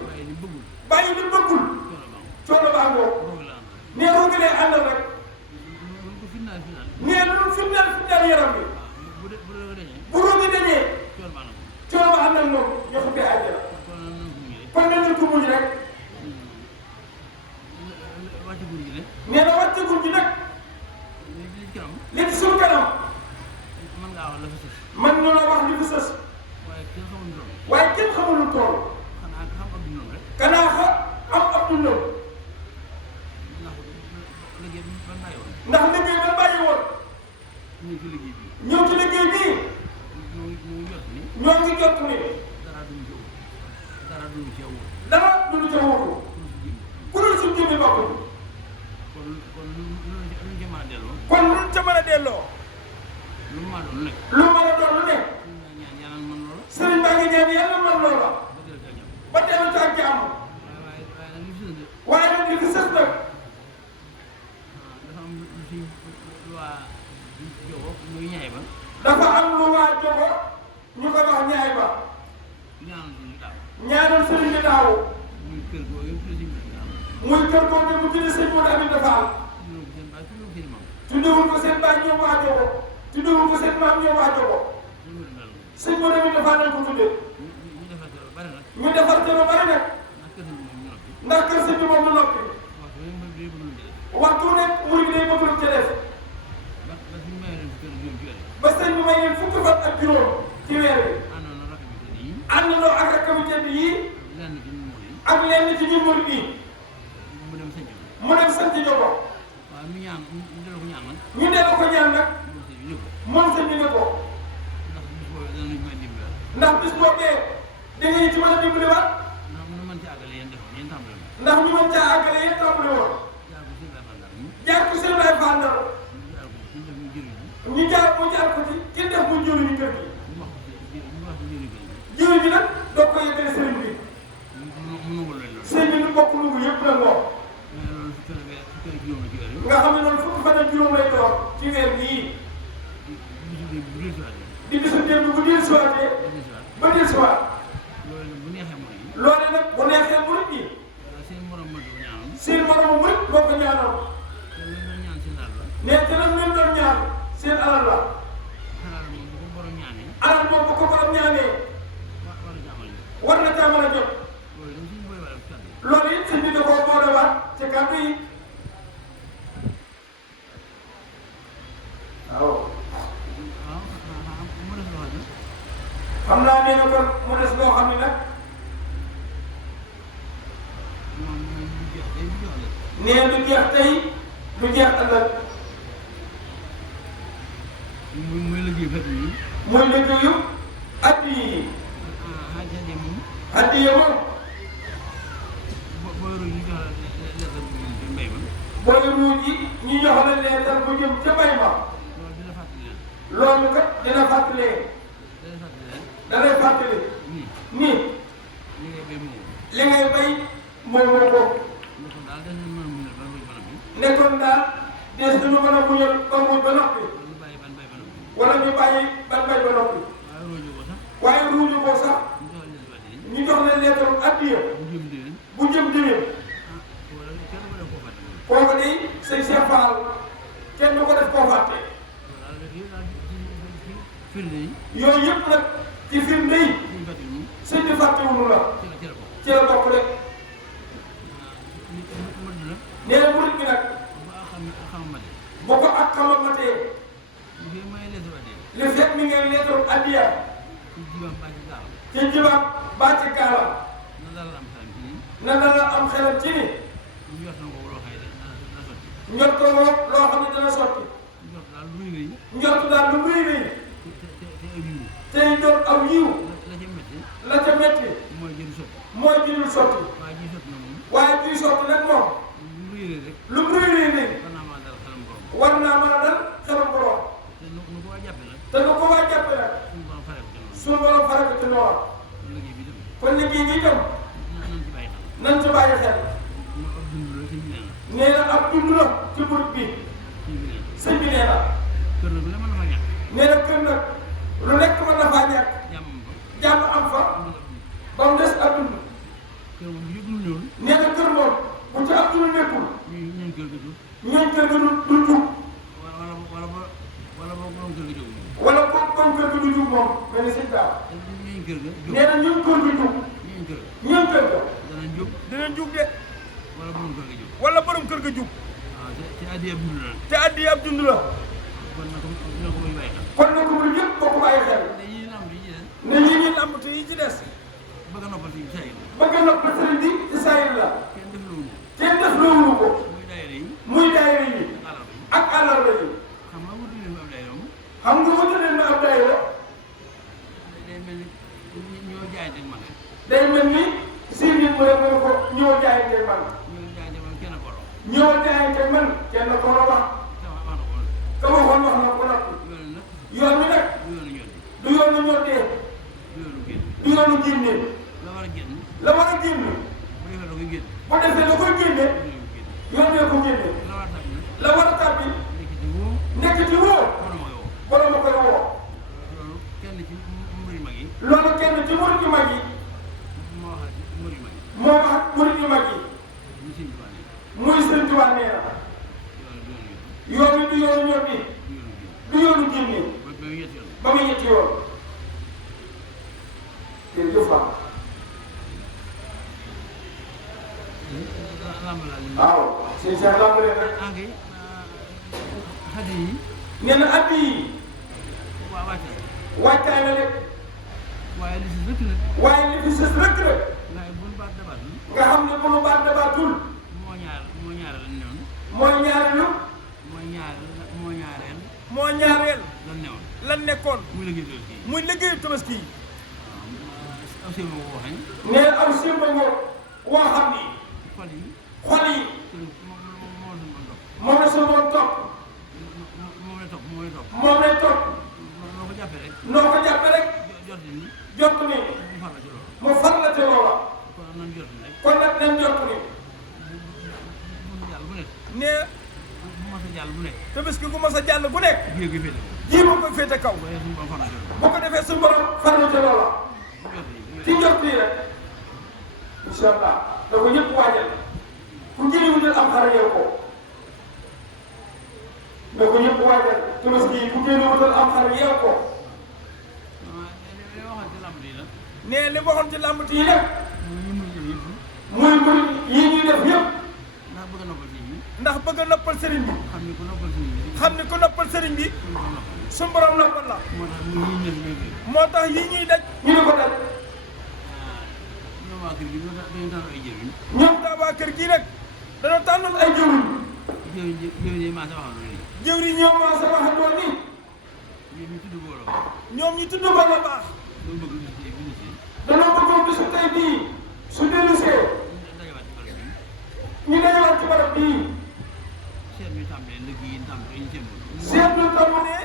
bàyyi li bëggul coono baa ngoo nee roogi lay àndal rek nee lu fitnaal yaram bi bu roogi dañee coono ba àndal moom ñoo fa koy àjjana kon nañu ko muñ rek nee na wàccagul ji nag li ci suñu kanam man ñoo la wax li fi sës waaye kenn xamul lu toll kanaa am ab dundam ndax liggéey ba bàyyi woon ñëw ci liggéey bii ñoo ngi jot ni dara duñu ca wutu ku dul suñu jëmmi bopp kon luñ ca mën a delloo lu mën a doon lu nekk sëriñ baa ngi ñaan yàlla man loola ba dellu ca ak jàmm waaye nag li fi sës nag dafa am lu waa jogo ñu ko wax ñaay ba ñaanal sëriñ bi daaw muy kër googu mu tudd sëñ Modou Aminta Fall tuddewul ko seen baay ñoom waa jogo tuddewul ko seen maam ñoom waa jogo sëñ Modou Aminta Fall lañ ko tuddee ñu defar te ba bari nag ndax kër sëñ bi moom lu noppi waxtu nekk murid bi day bëgg lu ca def ba sëñ bi may leen fukki fan ak juróom ci weer bi àndandoo ak rakkam tedd yi ak lenn ci ñun murid yi mu dem sant Jogo ñu delloo ko ñaan nag moom sëñ bi ne ko ndax bis boobee da ngeen ci mën a dimbaliwaat ndax ñu mën caa àggale yéen tàmbali woon jaar ko seen lay fàndal ñu jaar ko ci kenn def mu jëriñu kër gi jiw bi nag doo ko yeggale sëriñ bi sëriñ bi ñu bokk Louga yëpp nag moom nga xam ne loolu fukki fan ak juróom lay doon ci weer bii di bisu démb bu dellu siwaatee ba dellu siwaat loolu nag bu neexee murit yi seen moromu murit boo ko ñaanal ne te nag leen doon ñaan seen alal la alal moom bu ko borom ñaanee war na caa mën a jot loolu it sëñ bi da koo boolewaat ci kàddu yi waaw xam naa nee na kon mu des loo xam ne nag nee du jeex tey du jeex ëllëg muy liggéeyu addi yi addi yi moom da lay fàttali nii li ngay bay moom moo ko nekkoon daal des nañu mën a muñal ba muy ba noppi wala ñu bàyyi ban bay ba noppi waaye ruuju ko sax ñu jox leen leetaru addiya bu jëm déwén kooku day sëñ Cheikh Fall kenn du ko def koo fàtte yooyu yëpp nag ci firnde yi sëñ bi fàttewuñu la ci la bokk rek nee na murit bi nag boo ko ak xama matee li fekk mi ngay leetaru addiya ci jibaam baa ci gaala na dala am xelam ci ni njort ko loo xam ne dana sotti njort daal lu rëy rëy tey doon aw yiw la ca metti mooy jëlul sotti waaye bii sotti nag moom lu mu rëy rëy rëy war naa mën a dal xelam borom te nu ko waa jàppe nag suñu borom fare ko ci noor kon liggéey gi itam nañ ci bàyyi xel nee na ab dund la ci murit bi sëñ bi nee na nee na kër nag lu nekk mën na faa ñàkk jàmm am fa ba mu des ab dund nee na kër moom bu ci ab dund nekkul ñooñ kër ga du jug wala borom kër ga du jug moom mel ni sëñ daaw nee na ñun kër gi jug ñun kër ga danañ jug de wala borom kër ga jug te addi ab dund la kon nag mu yëpp boo ko bàyyi xel ne ñi ñi lamb te yi ci des bëgg a noppal sëriñ bi ci saayir la kenn def loolu ko muy daayira yi ak àllarba yi xam nga wutu leen ma ab daayira day mel ni si nit mu rek mu ko ñoo jaayante man ñoo jaayante man kenn ko la wax ka waxoon wax na ko noppi yoon wi nag du yoonu ñoddee du yoonu génne la war a génne bu defee da koy génne yoon wee ko génne la war a tàbbi nekk ci woo borom a koy woo loolu kenn ci murit yu mag yi moo wax murit yu mag yi muy Sëriñ Tuubaa nee na yoon wi du yoonu ñoddi du yoonu génne ba muy ñetti yoon jërëjëf Fall waaw sëñ Cheikh lamb leen rek nee na addi yi waajtaay la rek waaye li fi sës rëkk rek nga xam ne bu nu baat dabaatul mooy ñaareel lan nekkoon muy liggéeyu tabaski yi nee aw simba ngo woo xam ni xol yi moom la sa moom topp moom lay topp noo ko jàppe rek jot ni mu far la ca loola kon nag nañ jot ni nee tabaski gu mas a jàll bu nekk jii moo koy féete kaw bu ko defee suñu borom far la ca loola ci jot nii rek incha allah da ko ñëpp waajal ku jëliwutal am xar yow ko da ko ñëpp waajal tabaski yi ku jëliwutal am xar yow ko nee li waxoon ci làmb yi nag muy murit yi ñuy def yëpp ndax bëgg a noppal sëriñ bi xam ni ku noppal sëriñ bi su borom noppal la moo tax yi ñuy daj ñu di ko daj ñoom daa waa kër gii nag dana tànnal ay jëwriñ jëwriñ ñoom maa sa waxandoon ni ñoom ñu tudd ko la baax danoo bëggoon bisu tey bii su dellusee ñu dajewaat ci barab bii seet ñu tàmbalee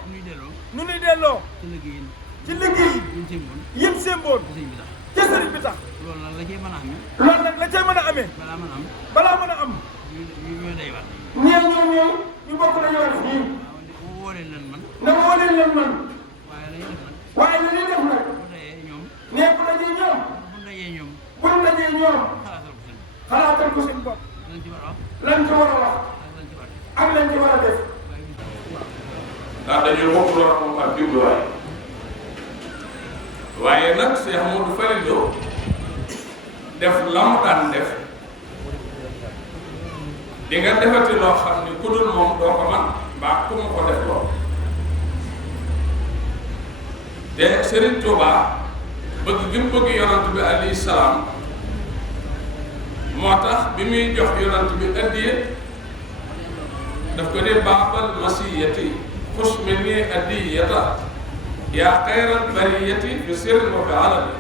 nu ñuy delloo ci liggéey sémboon yim sémboon ci sëñ bi tax ca sëriñ bi tax loolu nag la cay mën a amee loolu nag la cay mën a amee balaa mën a am balaa mën a am ñu day war ñee ñoom ñu bokk la ñu war fii waaw woo leen man na woo leen leen man waaye la ñuy def nag waaye la ñuy def nag bu dajee ñoom nee bu dajee ñoom bu dajee ñoom bu dajee ñoom xalaatal ko seen xalaatal ko seen bopp lañ ci war a wax lan ci war a wax ak lañ ci war a def ak lañ ci war a def ndax dañoo bokk loolu moom ak jubluwaay waaye nag Cheikh Modou Falilou def la mu daan def di nga defati loo xam ni ku dul moom doo ko man mbaa ku mu ko def loo te Serigne Touba bëgg gi mu bëgg yonant bi alayhi salaam moo tax bi muy jox yonant bi addiye daf ko dee baabal masiyati xus mi nii addiyata yaa xayral bariyati fi sirrin wa fi alani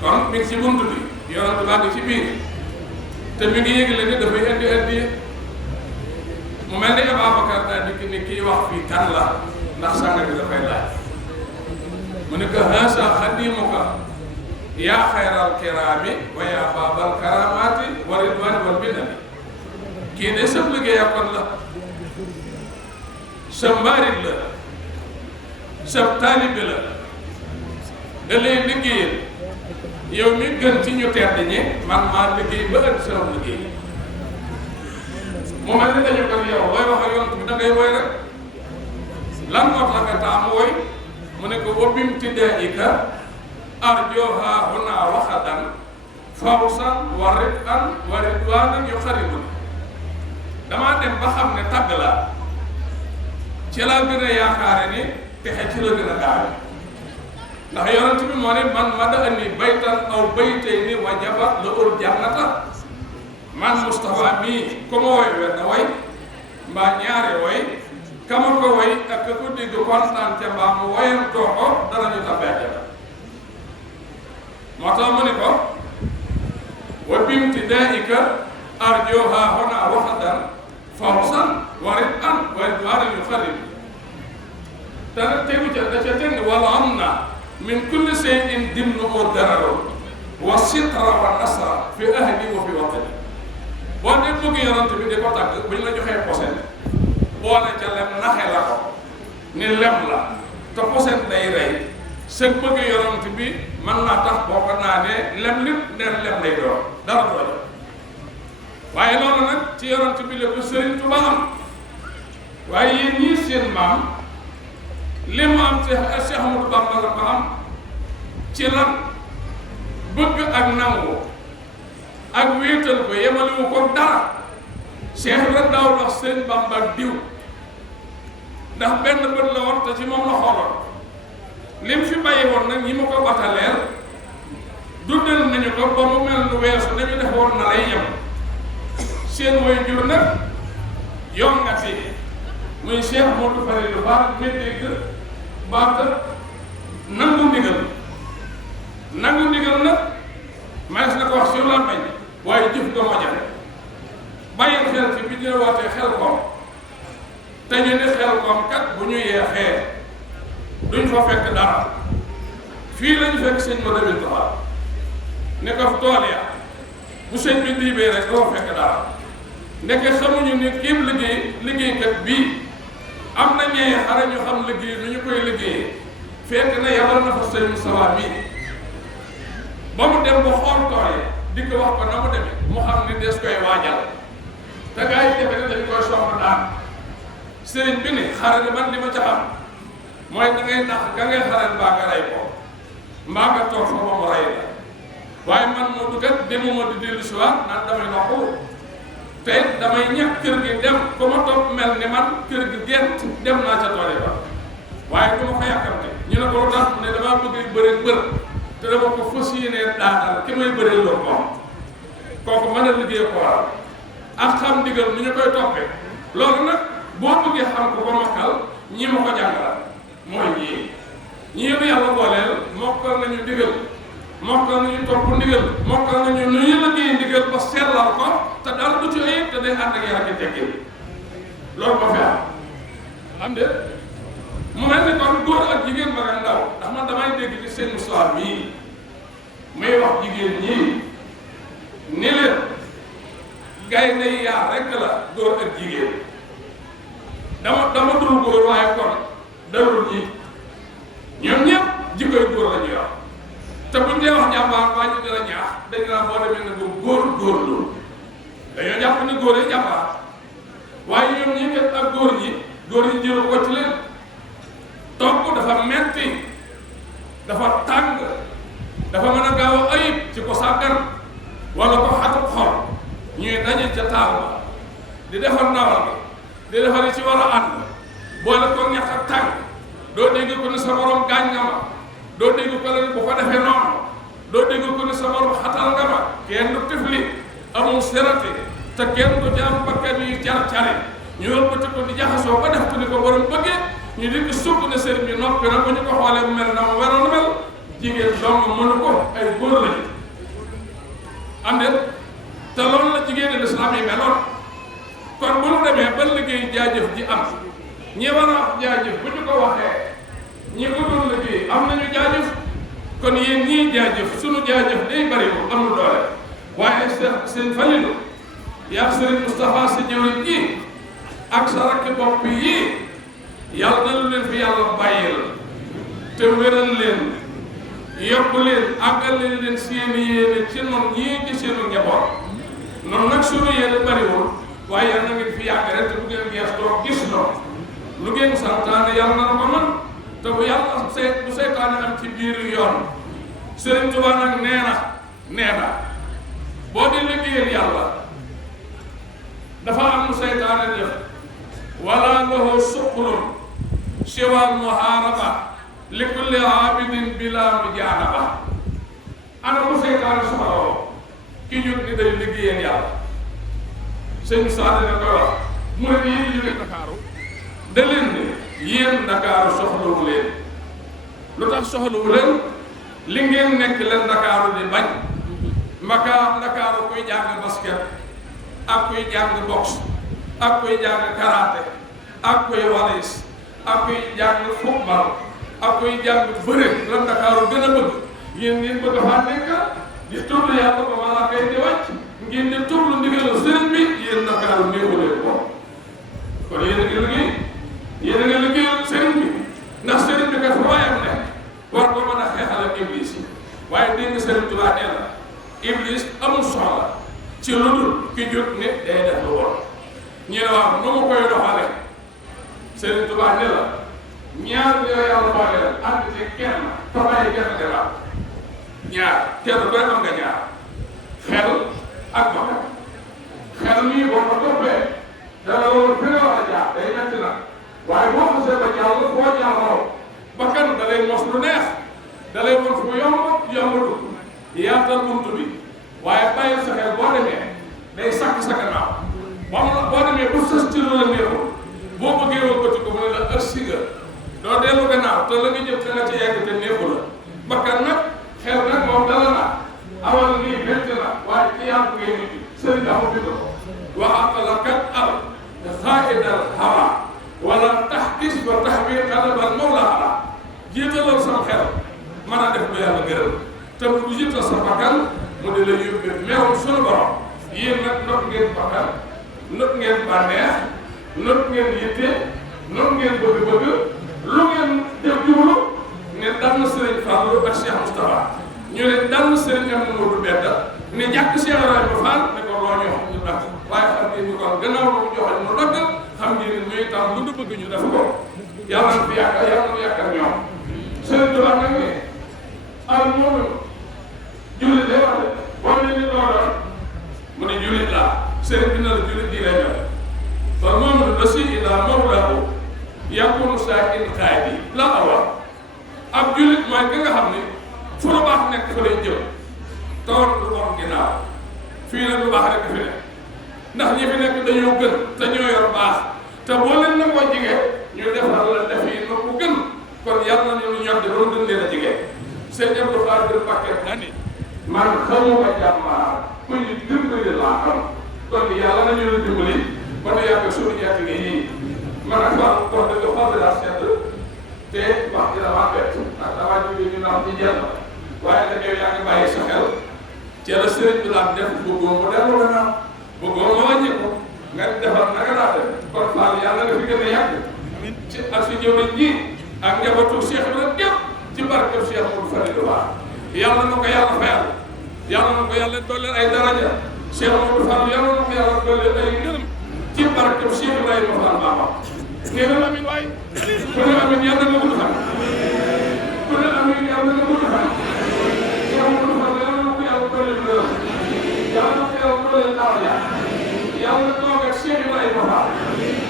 kon mi ngi ci bunt bi yonant baa ngi ci biir te mi ngi yëgle ni dafay indi addiye mu mel ni Ababacar daal di ni kii wax fii kan la ndax sànga bi dafay laaj mu ne ko haasa xadimuka yaa xayral kiraami wa yaa baabal karamaati wa ridwaan wal bidani kii de sab liggéeyakoon la sa mbaarit la sa taalibe la da lay liggéeyal yow mi gën ci ñu tedd ñi man maa liggéey ba ënd sama liggéey mu mel ni dañu ko yow looy wax ak yonent bi da ngay woy rek lan moo tax nga taamu woy mu ne ko wa bimtidaa'ika arjooha huna waxadan fawsan wa rid'an wa ridwaanan yuqarribuni damaa dem ba xam ne tagg la ci la gën a yaakaare ni texe ci la gën a gaawe ndax yonent bi moo ne man mada'ani baytan aw baytayni wajaba lahu jannata man Moustapha mii ku ma woy wenn woy mbaa ñaari woy kama ko woy ak ka ko dégg kontaan ca mbaa mu woyantoo ko danañu tabbee ajjana moo tax mu ne ko wa bimtidaa'ika arjooha huna waxadan fawsan wa rid'an wa ridwaanan yuqarribuni te nag tegu ca da ca teg wala am na min kulli shay'in dimnuhu dararun wa sitra wa nasra fi ahli wa fi watani boo dee bëgg yonent bi di ko tàgg bu ñu la joxee posen boole ca lem naxe la ko ni lem la te posen day rey sa bëgg yonent bi mën naa tax boo ko naanee lem lépp neen lem lay doon dara doole waaye loolu nag ci yonent bi la ko Sëriñ Tuba am waaye yéen ñii seen maam li mu am ci Cheikh Ahmadou Bamba la ko am ci lan bëgg ak nangu ak wéetal ko yemalewu ko dara Cheikh la daaw wax Sëriñ Bamba ak diw ndax benn bët la woon te ci moom la xooloon lim fi bàyyi woon nag ñi ma ko bataleel dundal nañu ko ba mu mel lu weesu nañu def woon na lay yem seen mooy jur nag yongati muy Cheikh Modou Falilou baax nga dégg baax nangu ndigal nag manes na ko wax sur la bañ waaye jëf ko ma jafe bàyyil xel ci bi ñu wootee xel koom te ñu ne xel koom kat bu ñu yeexee duñ fa fekk dara fii lañu fekk sëñ ma demee taxaw ne ko tool ya bu sëñ bi diibee rek doo fekk dara ndeke xamuñu ni képp liggéeykat bii am na ñee xare ñu xam liggéey nu ñu koy liggéeyee fekk na yabal na fa sëñ Moustapha bii ba mu dem ba xool tool yi di ko wax ko na mu demee mu xam ni des koy waajal te gaa yi defe ne dañ koy soxla daan sëriñ bi ni xare ni man li ma ca xam mooy da ngay nax ka ngay xaral mbaa nga rey ko mbaa nga toog fa ba mu rey la waaye man moo du kat demuma di dellu si waat naan damay noqu te damay ñàkk kër gi dem ba ma toog mel ni man kër gi gent dem naa ca tool ba waaye du ma ko yàkkamte ñu ne ko lu tax mu ne damaa bëgg bëri bër te dama ko fas yéenee daanal ki may bëree loolu moom kooku mën a liggéey ko waral ak xam ndigal ni ñu koy toppee loolu nag boo bëggee xam ko ba mokkal ñi ma ko jàngalal mooy ñii yëpp yàlla booleel mokkal nañu ndigal mokkal nañu topp ndigal mokkal nañu nu ñu liggéey ndigal ba sellal ko te dara du ci ayib te day ànd ak yar ak teggin loolu ba fi am de mu mel ni kon góor ak jigéen mag ak ndaw ndax man damay dégg ci seen Moussa mii muy wax jigéen ñii ni leen gaynde yi yaar rekk la góor ak jigéen dama dul góor waaye kon darul ñi ñoom ñëpp jikkoy góor la ñu yor te buñ dee wax jàmbaar waa ñu dina ñaax dañ naan boo demee ne bu góorlu dañoo jàpp ne góor yi jàmbaar waaye ñoom ñi kat ak góor ñi jëlu ko ci leen togg dafa metti dafa tàng dafa mën a gaaw a ayib ci ko sàggan wala ko xatuk xol ñuy daje ca taal ba di defar ndawal bi di defar ci war a ànd boole ko ñax ak tàng doo dégg ko ni sa borom gaañ nga ma doo dégg ko la bu ko defee noonu doo dégg ko ni sa borom xatal nga ma kenn du tifli amul serati te kenn du ci am bakkan yu car-cari ñu wëlbati ko di jaxasoo ba def ko ni ko borom bëggee ñu di ko sukk ne sëriñ bi noppi na bu ñu ko xoolee mu mel na mu waroon mel jigéen dong mënu ko ay góor lañu am de te loolu la jigéen ñi lislaam yi meloon kon bu ñu demee ba liggéey jaajëf ji am ñi war a wax jaajëf bu ñu ko waxee ñi ko doon liggéey am nañu jaajëf kon yéen ñii jaajëf sunu jaajëf day bari ko amul doole waaye seen Falilu yaa Sëriñ Moustapha si jëwriñ ji ak sa rakki bopp yii yàlla na lu leen fi yàlla bàyyil te wéral leen yokk leen àggale leen seeni yéene ci noonu ñii ci seenu njaboot noonu nag sunu yéene bariwul waaye yàlla na ngeen fi yàgg rek te bu ngeen geestoo gis noonu lu ngeen santaane yàlla na ko man te bu yàlla bu seytaane am ci biir yoon Sëriñ Tuubaa nag nee na boo di liggéeyal yàlla dafa am lu seytaane def wala lahu suqlun siwal muharaba li kulli abidin bila mujanaba ana mu seytaane soxlawoo ki jóg ni day liggéeyal yàlla sëñ Moussa dina koy wax mu ne yéen jóge Ndakaaru da leen ni yéen Ndakaaru soxlawu leen lu tax soxlawu leen li ngeen nekk leen Ndakaaru di bañ Ndakaaru kuy jàng basket ak kuy jàng boxe ak kuy jàng karaté ak kuy walis ak kuy jàng football ak kuy jàng bëre la Ndakaaru gën a bëgg yéen ngeen bëgg faa nekk di tudd yàlla ba wala kay di wàcc ngeen di tudd ndigalu sëriñ bi yéen Ndakaaru néewuleen ko kon yéen a ngi liggéeyal sëriñ bi ndax sëriñ bi kat fa waayam ne war ko mën a xeexal ak iblis yi waaye dégg nga sëriñ Tuubaa nee na iblis amul soxla ci lu dul ki jóg ne day def lu woon ñu ne waaw nu mu koy doxale sëriñ Tuubaa ne la ñaar yooyu yàlla boole la ànd ci kenn fa bàyyi kenn demaat ñaar kenn doy am nga ñaar xel ak bakkan xel mii boo ko toppee dana loolu fi nga war a jaar day metti na waaye boo xasee ba jàll foo jàlloo bakkan da lay mos lu neex da lay mos bu yombatu yaatal buntu bi waaye bàyyi sa xel boo demee day sakk sa gannaaw boo demee bu sës ci lu la neexul boo bëggee wal bëti ko mu ne la ëssi nga doo dellu gannaaw te la nga jëm te nga ci yegg te neexu la bakkan nag xel nag moom dala na awal nii métti na waaye ci yàlla ngay nit sëriñ dafa bind ko wa aqlakat al xaaidal hawa wala taxkis ba taxwir xalabal mawla ala jiitalal sam xel mën a def lu yàlla gërëm te bu jiital sa bakkan mu di la yóbbe meewul sunu borom yéen nag not ngeen bakkan not ngeen bànneex not ngeen yitte not ngeen bëgg-bëgg lu ngeen def jublu ne dal na Sëriñ Fallu ak Cheikh Moustapha ñu ne dal na Sëriñ Amadou Bedda ne jàkk Cheikh Ibrahima Fall ne ko loo ñu wax ñu dagg waaye xam ngeen ni kon gannaaw ba mu joxoon mu daggal xam ngeen ni muy tam lu du bëgg ñu def ko yàlla na fi yàggal yàlla na yàggal ñoom Sëriñ Tuubaa nag ne al moomu jullit day wax de boo ne ni loo doon mu ne jullit laa sëriñ bi na la jullit di lay mel fa moomu la si ila mawlahu yakunu saakin xaadi la awa ab jullit mooy ki nga xam ne fu lu baax nekk fa lay jëm tawar lu wax ginnaaw fii nag lu baax rek fi ne ndax ñi fi nekk dañoo gën te ñoo yor baax te boo leen nangoo jige ñu defal la def yi no ku gën kon yàlla na ñu ñor di ba mu gën leen a jige sëñ Abdou Khadre Mbacké dani man xamuma jàmbaar ku ñu dimbali laa xam kon yàlla nañu la dimbali ba nu yàgg suñu ñett ngi yii man ak wax dëgg xool daa sedd te wax ji damaa bett ndax damaa jógee ñu am ci jenn waaye nag yow yaa ngi bàyyi sa xel ci la sëriñ bi daan def bëggoo mu dellu gannaaw bëggoo mu wàññi ko nga defar naka daa def kon Fall yàlla nga fi gën a yàgg ci ak si jëwriñ ji ak njabootu Cheikh Ibrahima gépp ci barkeb Cheikh Modou Fadilou Ba yàlla na ko yàlla fayal yàlla na ko yàlla dooleel ay daraja Cheikh Modou Fall yàlla na ko yàlla dooleel ay ngërëm ci barkeb Cheikh Ibrahima Fall Baba nee na amin waay ku ne amin yàlla nga gudd fan ku ne amin yàlla nga gudd fan Cheikh Modou Fall yàlla na ko yàlla dooleel ngërëm yàlla na ko yàlla dooleel daraja yàlla na toog ak Cheikh Ibrahima Fall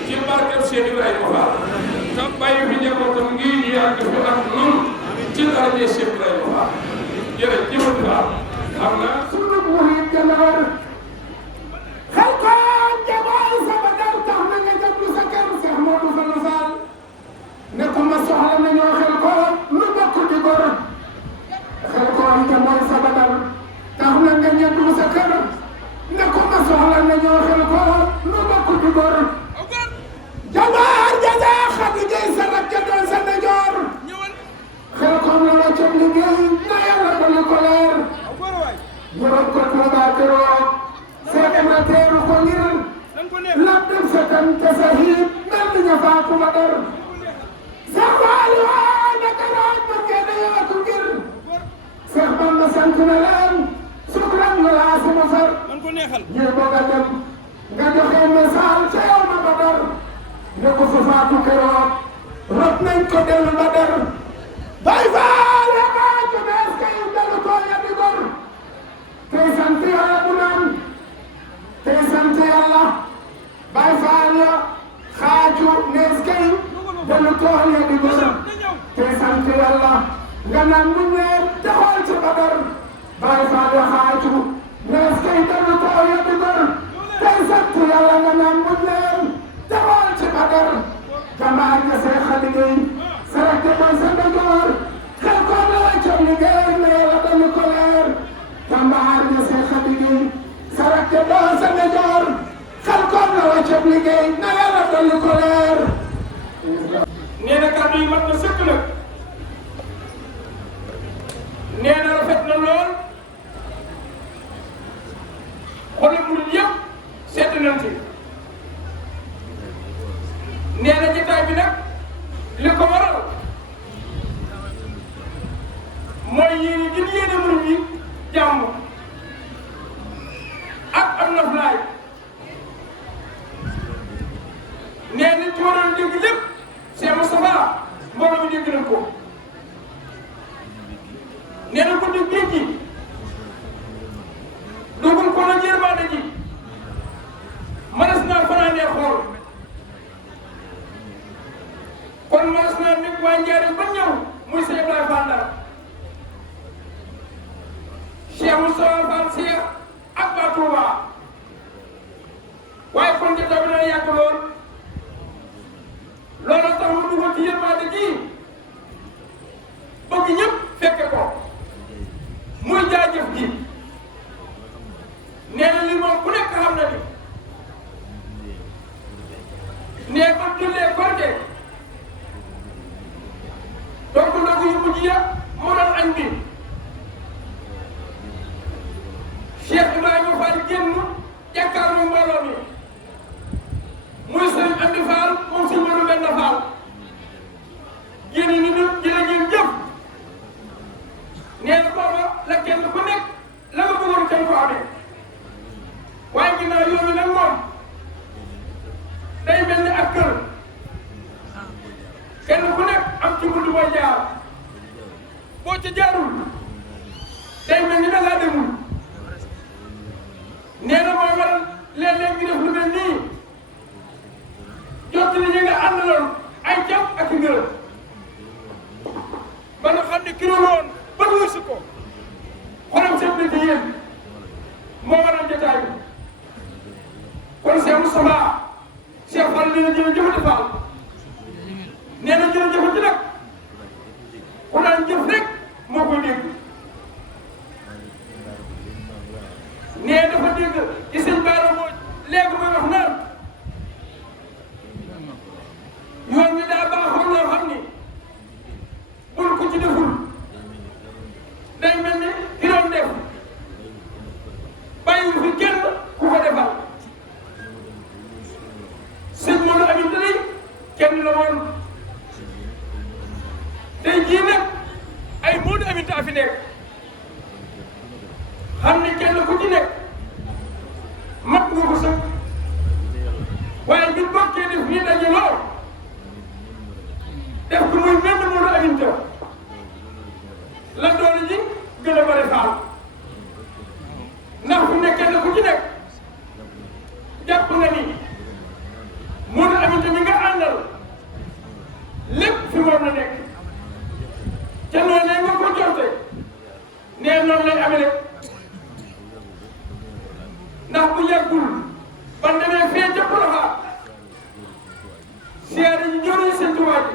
ci barkeb Cheikh Ibrahima Fall te bàyyi fi njabootam ngi ñu yàgg fi ak noonu ci daraja Cheikh Ibrahima Fall jërëjëf Fall xam naa sunu murid gannaaw xel ko jabaay sama dal tax na nga jablu sa kër Cheikh Modou Fadilou Fall ne ko ma soxla nañoo xel ko lu bokk di gor xel ko am te mooy sa badal tax na nga jablu sa kër ne ko ma soxla nañoo xel ko lu bokk di gor jabaar jaza xadi gay sa rak ja doon sa ndajoor xel ko la wàccam liggéey na yàlla dana ko leer yoroon ko Tuuba keroog seet na teeru ko ngir lab dem sa tam te sa hiib mel ni ña faatu ma dar Seex Faali waa na keroog man ngeen a yootu ngir Seex Bamba sant na leen sukran la laa sama far ñuy bëgg a dem nga joxe message ca yow ma ba dar ne ko fa faatu keroog rob nañ ko dellu ba dar Baay Faal ya maa jumees kay dellu ko ya di gor tey sant yàlla bu naan tey sant yàlla Baay Faal ya xaaju nees kay dellu tool ya di gor tey sant yàlla nga naan mu ñeer te xool ci Badar Baay Faal ya xaaju nees kay dellu tool ya di gor tey sant yàlla nga naan mu ñeer te xool ci Badar jamaar nga see xali gay sarak te mooy sa ndajoor xel ko la wàccam liggéey na yàlla dellu ko leer jàmbaar nga see xadi gay sarak te mooy sa ndajoor xel ko la wàccam liggéey na yàlla dellu ko leer nee na kàddu yi mat na sëkk nag nee na rafet na lool xoli murid yëpp sedd nañ ci nee na jotaay bi nag li ko waral mooy yéen yi gën yéene murid yi jàmm ak am na flaay nee nit ci waroon dégg lépp Cheikh Moustapha mbooloo mi dégg nañ ko nee na guddi géej gi dugul ko la yërmande ji mënees naa fanaanee xool kon mënees naa nekk waa Njaaréem ba ñëw muy Cheikh Ibrahima Fall Ndar Cheikh Moustapha Fall Cheikh ak waa Touba waaye kon jotaay bi dana yàgg lool loolu tax mu dugal ci yërmande ji bëgg ñëpp fekke ko muy jaajëf ji nee na li moom ku nekk xam na ni nee ko jullee korte donc ndogu yu mujj ya moo doon añ bi Cheikh Ibrahima Fall génn jàkkaarloo mbooloo mi muy sëñ Amdi Fall moom sëñ Modou Mbenda Fall génn ni ñu jërë ngeen jëf nee na booba la kenn ku nekk la nga bëggoon kenn ko amee waaye ginnaaw yoonu nag moom day mel ni ak kër kenn ku nekk am ci bunt booy jaar boo ca jaarul day mel ni da ngaa demul nee na mooy waral léeg-léeg ñu def lu mel nii jot li ñu nga àndaloon ay jàpp ak ngërëm ba nga xam ne kilo woon ba wuy si ko xolam seet na ci yéen moo waral jotaay bi kon Cheikh Moustapha Cheikh Fall nee na jërëjëfati Fall nee na jërëjëfati nag ku daan jëf rek moo koy dégg nee dafa dégg ci sëñ Bara moo léegi mooy wax naan yoon wi daa baaxoon loo xam ni bul ko ci deful yaa fi nekk xam ne kenn ku ci nekk mat nga ko sëkk waaye ñu bokkee def nii dañu lool def ko muy benn mënu aminte la doole ji gën a bëri faal ndax fu nekk kenn ku ci nekk jàpp nga ni mënu aminte mi nga àndal lépp fi moom la nekk ca noonu nga ko jorte nee noonu lay amee rek ndax bu yàggul ban demee fee ca Porokhane siyaare yi jëriñ Sëñ Tuubaa ji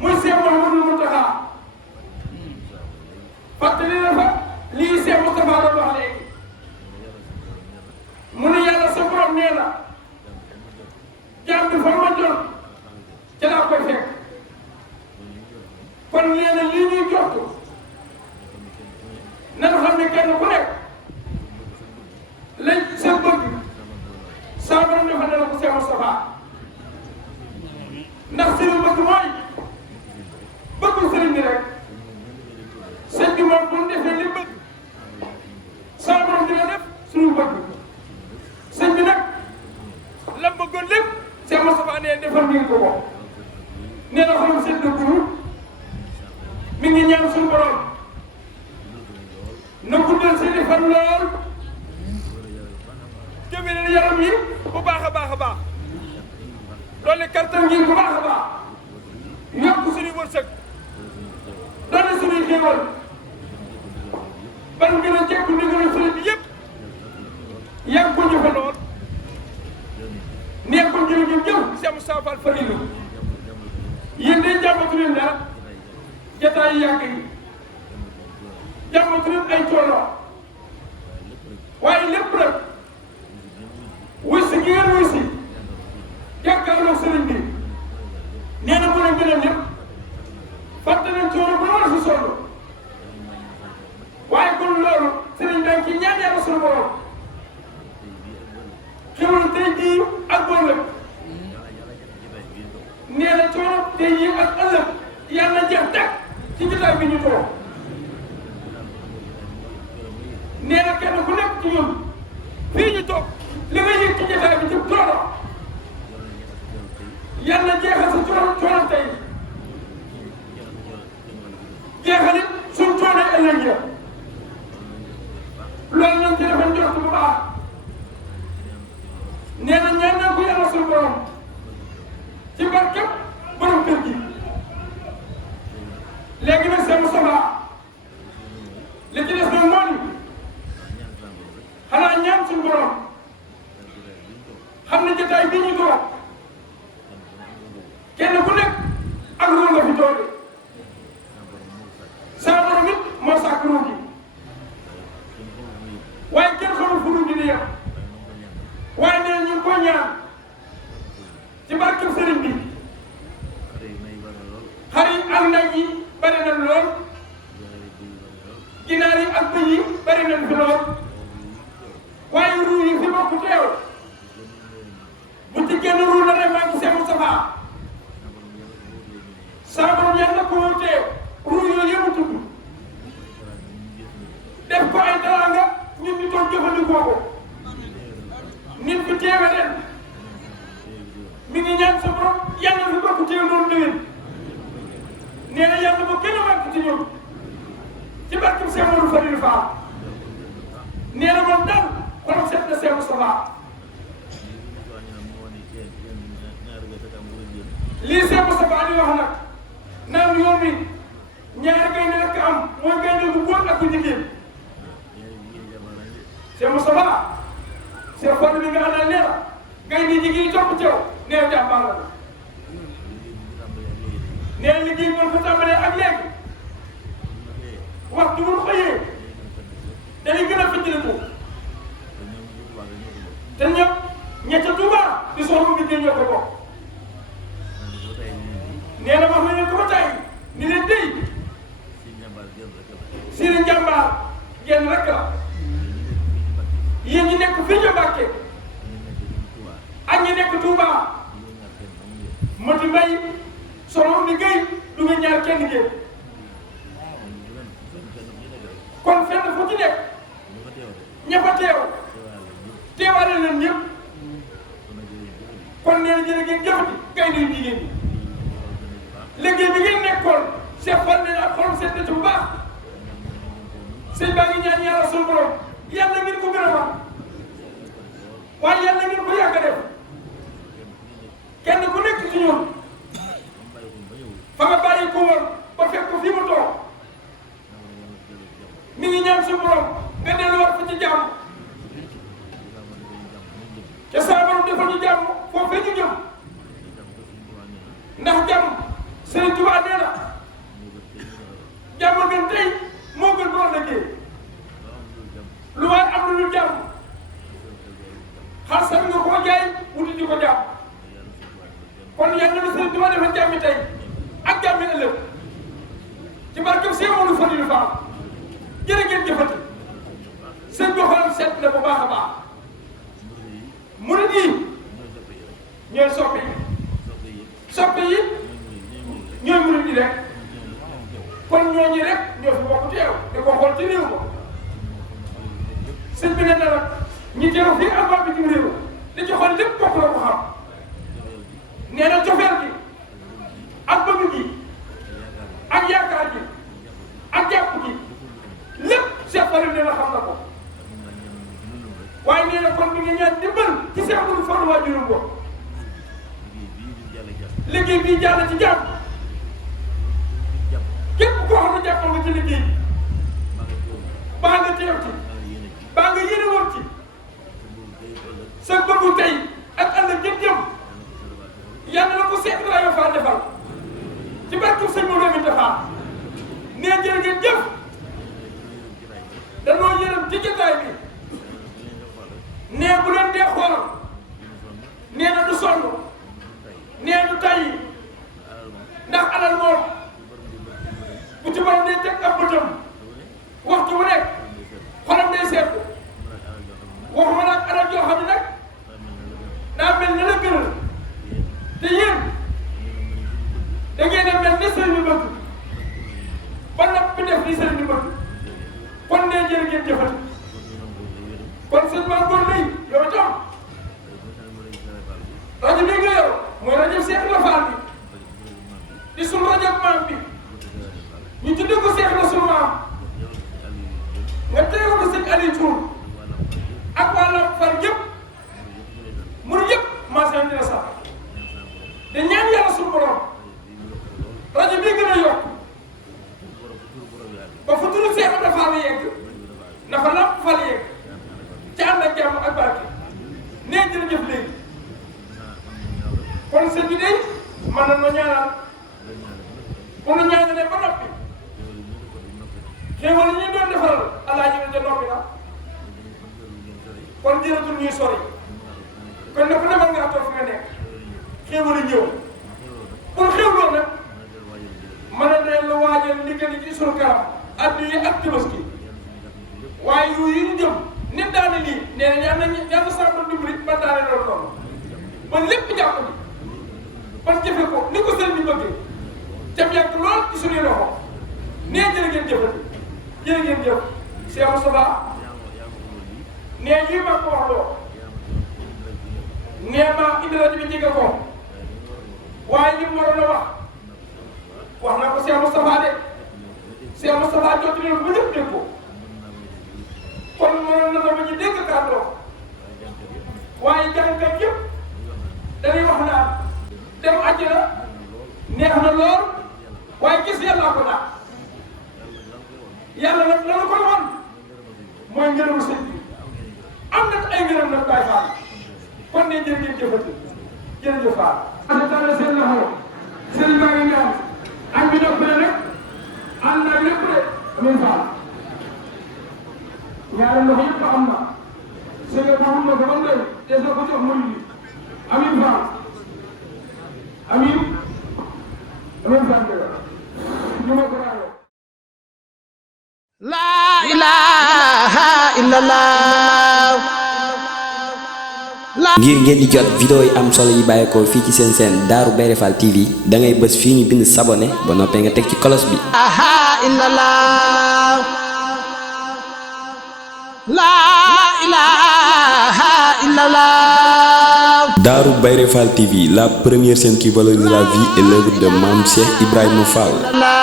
muy Seex Muhammadul Muntaxa fàttali na fa lii Seex Mustafaa doon wax léegi mu ne yàlla sa borom nee na jaam bi fa ma jot ca laa koy fekk kon nee na lii ñuy jot nan xam ne kenn ku nekk lañ sa bëgg saa borom defal na la ko Seex Mustafaa ndax sëriñ bëgg mooy bëggul sëriñ bi rek sëñ bi moom bu ñu defee li bëgg saa borom dina def suñu bëgg sëñ bi nag la bëggoon lépp Seex Mustafaa nee defal ngeen ko ko nee na xolam sedd guur mi ngi ñaan suñu borom na guddal seeni fan lool jëmee yaram yi bu baax a baax a baax doole kartan gi bu baax a baax yokk suñuy wërsëg doole suñuy xéewal ban gën a jekku ndigalu sëriñ bi yëpp yàgg ko ñu fa lool nee ko jërëjëf jëf Seex Mustafaa Fall Faliilu yéen day jàmmatu leen dara jataay yàgg yi jàmmatu leen ay coono waaye lépp nag wuy si gi ngeen wuy si jàkkaarloo sëriñ bi nee na mën a gën a lépp fàtte nañ coono ba war a fi sonn waaye kon loolu sëriñ dañ ci ñaan yàlla suñu borom xewal tey jii ak bon lépp nee na coono tey jii ak ëllëg yàlla na jeex teg ci jotaay bi ñu toog nee na kenn ku nekk ci ñun fii ñu toog li nga yëg ci jotaay bi ci coono yàlla jeexal sa coono tey jeexalit suñ coono ëllëg ya loolu nañ ci defoon jox bu baax nee na ñaan nañ ko yàlla suñu borom ci barkeb borom kër gi léegi nag Seex Mustafaa li ci des nag moo di xanaa ñaan suñu borom xam ne jotaay bi ñu toog kenn ku nekk ak ruu nga fi toogee saa borom it moo sàkk ruu gi waaye kenn xamul fu ruu gi di yem waaye nee ñu ngi koy ñaan ci barkeb sëriñ bi xar yi ak nag yi bari nañ lool ginaar yi ak bëy yi bari nañ fi lool waaye ruu yi fi bokk teew bu ci génn ruu la rek maa ngi Seex Mustafaa saa borom yàlla ko teew ruu yooyu yëpp tudd def ko ay teraanga ñun ñu toog jëfandikoo ko nit fi teewe ren mi ngi ñaan sa borom yàlla fi bokk teew noonu déwén nee na yàlla ba gën a màgg ci ñoom ci barkeb Seex Moodu Faliilu Faal nee na moom daal xolam seet na Seex Mustafaa lii Seex Mustafaa di wax nag naan yoon bi ñaari gaynde rek am mooy gaynde bu góor ak bu jigéen Seex Mustafaa Seex Fallu bi nga àndal nee na gaynde jigéen topp ci yow nee na jàmbaar la nee na liggéey mën ko tàmbalee ak léegi waxtu bu ñu xëyee dañuy gën a fëccaliku te ñëpp ñett Tuuba di soxla liggéey ñoo ko bokk nee na wax nañu ko ba tey ni leen dey seen njàmbaar genn rek la yéen ñi nekk fii ñu Mbàkke ak ñi nekk Tuuba Mati Mbay soxna Oumy Gueye du nga ñaar kenn ngeen ci nekk ña fa teew teewaale leen ñëpp kon nee na jërë ngeen jëfati kay nuyu jigéen ñi liggéey bi ngeen nekkoon Cheikh Fall nee na ak xolam seet na ci bu baax sëñ baa ngi ñaan yàlla suñu borom yàlla ngeen ko gën a wax waaye yàlla ngeen ko yàgg a def kenn ku nekk ci ñoom fa nga bàyyi ko woon ba fekk ko fii mu toog mi ngi ñaan suñu borom nga delluwaat fa ci jàmm te saa borom defal ñu jàmm foofee ñu jëm ndax jàmm Sëriñ Tuubaa nee na jàmm gën tey moo gën boo ëllëgee lu waay am lu dul jàmm xar sax nga koo jaay wuti di ko jàmm kon yàlla na Sëriñ Tuubaa defal jàmmi tey ak jàmmi ëllëg ci barkeb Sëriñ Moodu Fadilu Fall jërë ngeen jëfati sëñ bi xolam seet na bu baax a baax murid yi ñooy soppe yi ñooy murid yi rek kon ñooñu rek ñoo fi bokk teew di ko xool ci réew ma sëñ bi ne na nag ñi teew fii ak waa bitim réew li ci xool lépp bokk la ko xam nee na cofeel gi ak bëgg gi ak yaakaar gi ak jàpp gi lépp Cheikh Fall nee na xam na ko waaye nee na kon mi ngi ñaan dimbal ci Cheikh Modou Fall waajuram ko liggéey bii jàll ci jàmm képp koo xam ne jàppal nga ci liggéey baa nga teew ci baa nga yéene woon ci sa bëggu tey ak ëllëg jëm yàlla na ko Cheikh Ibrahima Fall defal ci barke sëñ Modou Amin Fall nee jërë ngeen jëf danoo yërëm ci jotaay bi nee bu leen dee xoolal nee na du sonn nee du tayyi ndax alal moom bu ci borom day teg ab bëtam waxtu bu nekk xolam day seetlu waxuma nag alal joo xam ne nag daa mel ne la gënal te yéen da ngeen a mel ne sëriñ bi bëgg ba noppi def li sëriñ bi bëgg kon nee jërë ngeen jëfati kon sëñ Ba Ngor lay yow itam rajo bi nga yor mooy rajo Cheikh Ibra Fall bi di sunu rajo maam bi ñu tuddee ko Cheikh la sunu maam nga teewal ko sëñ Aliou Thiour ak waa Lamp Fall yëpp mënu yëpp maasam dina sax te ñaan yàlla sunu borom rajo bi gën a yokk ba fu turu Cheikh Ibra Fall yegg na fa Lamp Fall yegg ci ànd ak jàmm ak barke nee jërëjëf léegi kon sëñ bi day mën na noo ñaanal bu nu ñaanalee ba noppi xéewal yi ñu doon defaral alaaji bi de noppi na kon jërëtul ñuy sori kon ne ku demal nga toog fi nga nekk xéewal yi ñëw pour xéewloo nag mën a dellu waajal liggéey ci sunu kanam addu yi ak Tabaski waaye yu yi ñu jëm nit daane lii nee na yàlla sàmm dimbali ba daane loolu noonu ba lépp jàpp ni ba jëfe ko ni ko sëriñ bi bëggee jam yàgg lool ci suñuy loxo nee jërë ngeen jëfati jërë ngeen jëf Cheikh Moustapha nee lii ma ko wax loo nee ma indi rajo bi jege ko waaye li mu waroon a wax na ko Cheikh Moustapha de Cheikh Moustapha jot leen ko ba ñëpp dégg ko kon mënoon na ko ba ñu dégg kàddoom waaye jàngkat yëpp dañuy wax naan dem àjjana neex na lool waaye gis yàlla ko daal yàlla nag la ko woon mooy ngërëmu sëñ bi am na ay ngërëm nag Baay Faal kon ne jërë ngeen jëfati jërëjëf Faal. tànn seen loxo sëriñ baa ngi ñaan ak bi nopp na rek ànd ak lépp de Amin Faal ñaari loxo yëpp am na sëñ bi xam na ko ba ndey te soo ko jox muy Amin Faal Amin Faal ñu ma ko raayoo. La ilaha illallah. ngir ngeen di jot vidéo yi am solo yi bàyyeekoo fii ci seen chaîne Darou Bairé Fall TV da ngay bës fii ñu bind s'abonner ba noppee nga teg ci cloche bi. la ilaha illallah. Darou Bairé Fall TV, la première chaîne qui valorise la vie et l'œuvre de Mame Cheikh Ibrahima Fall.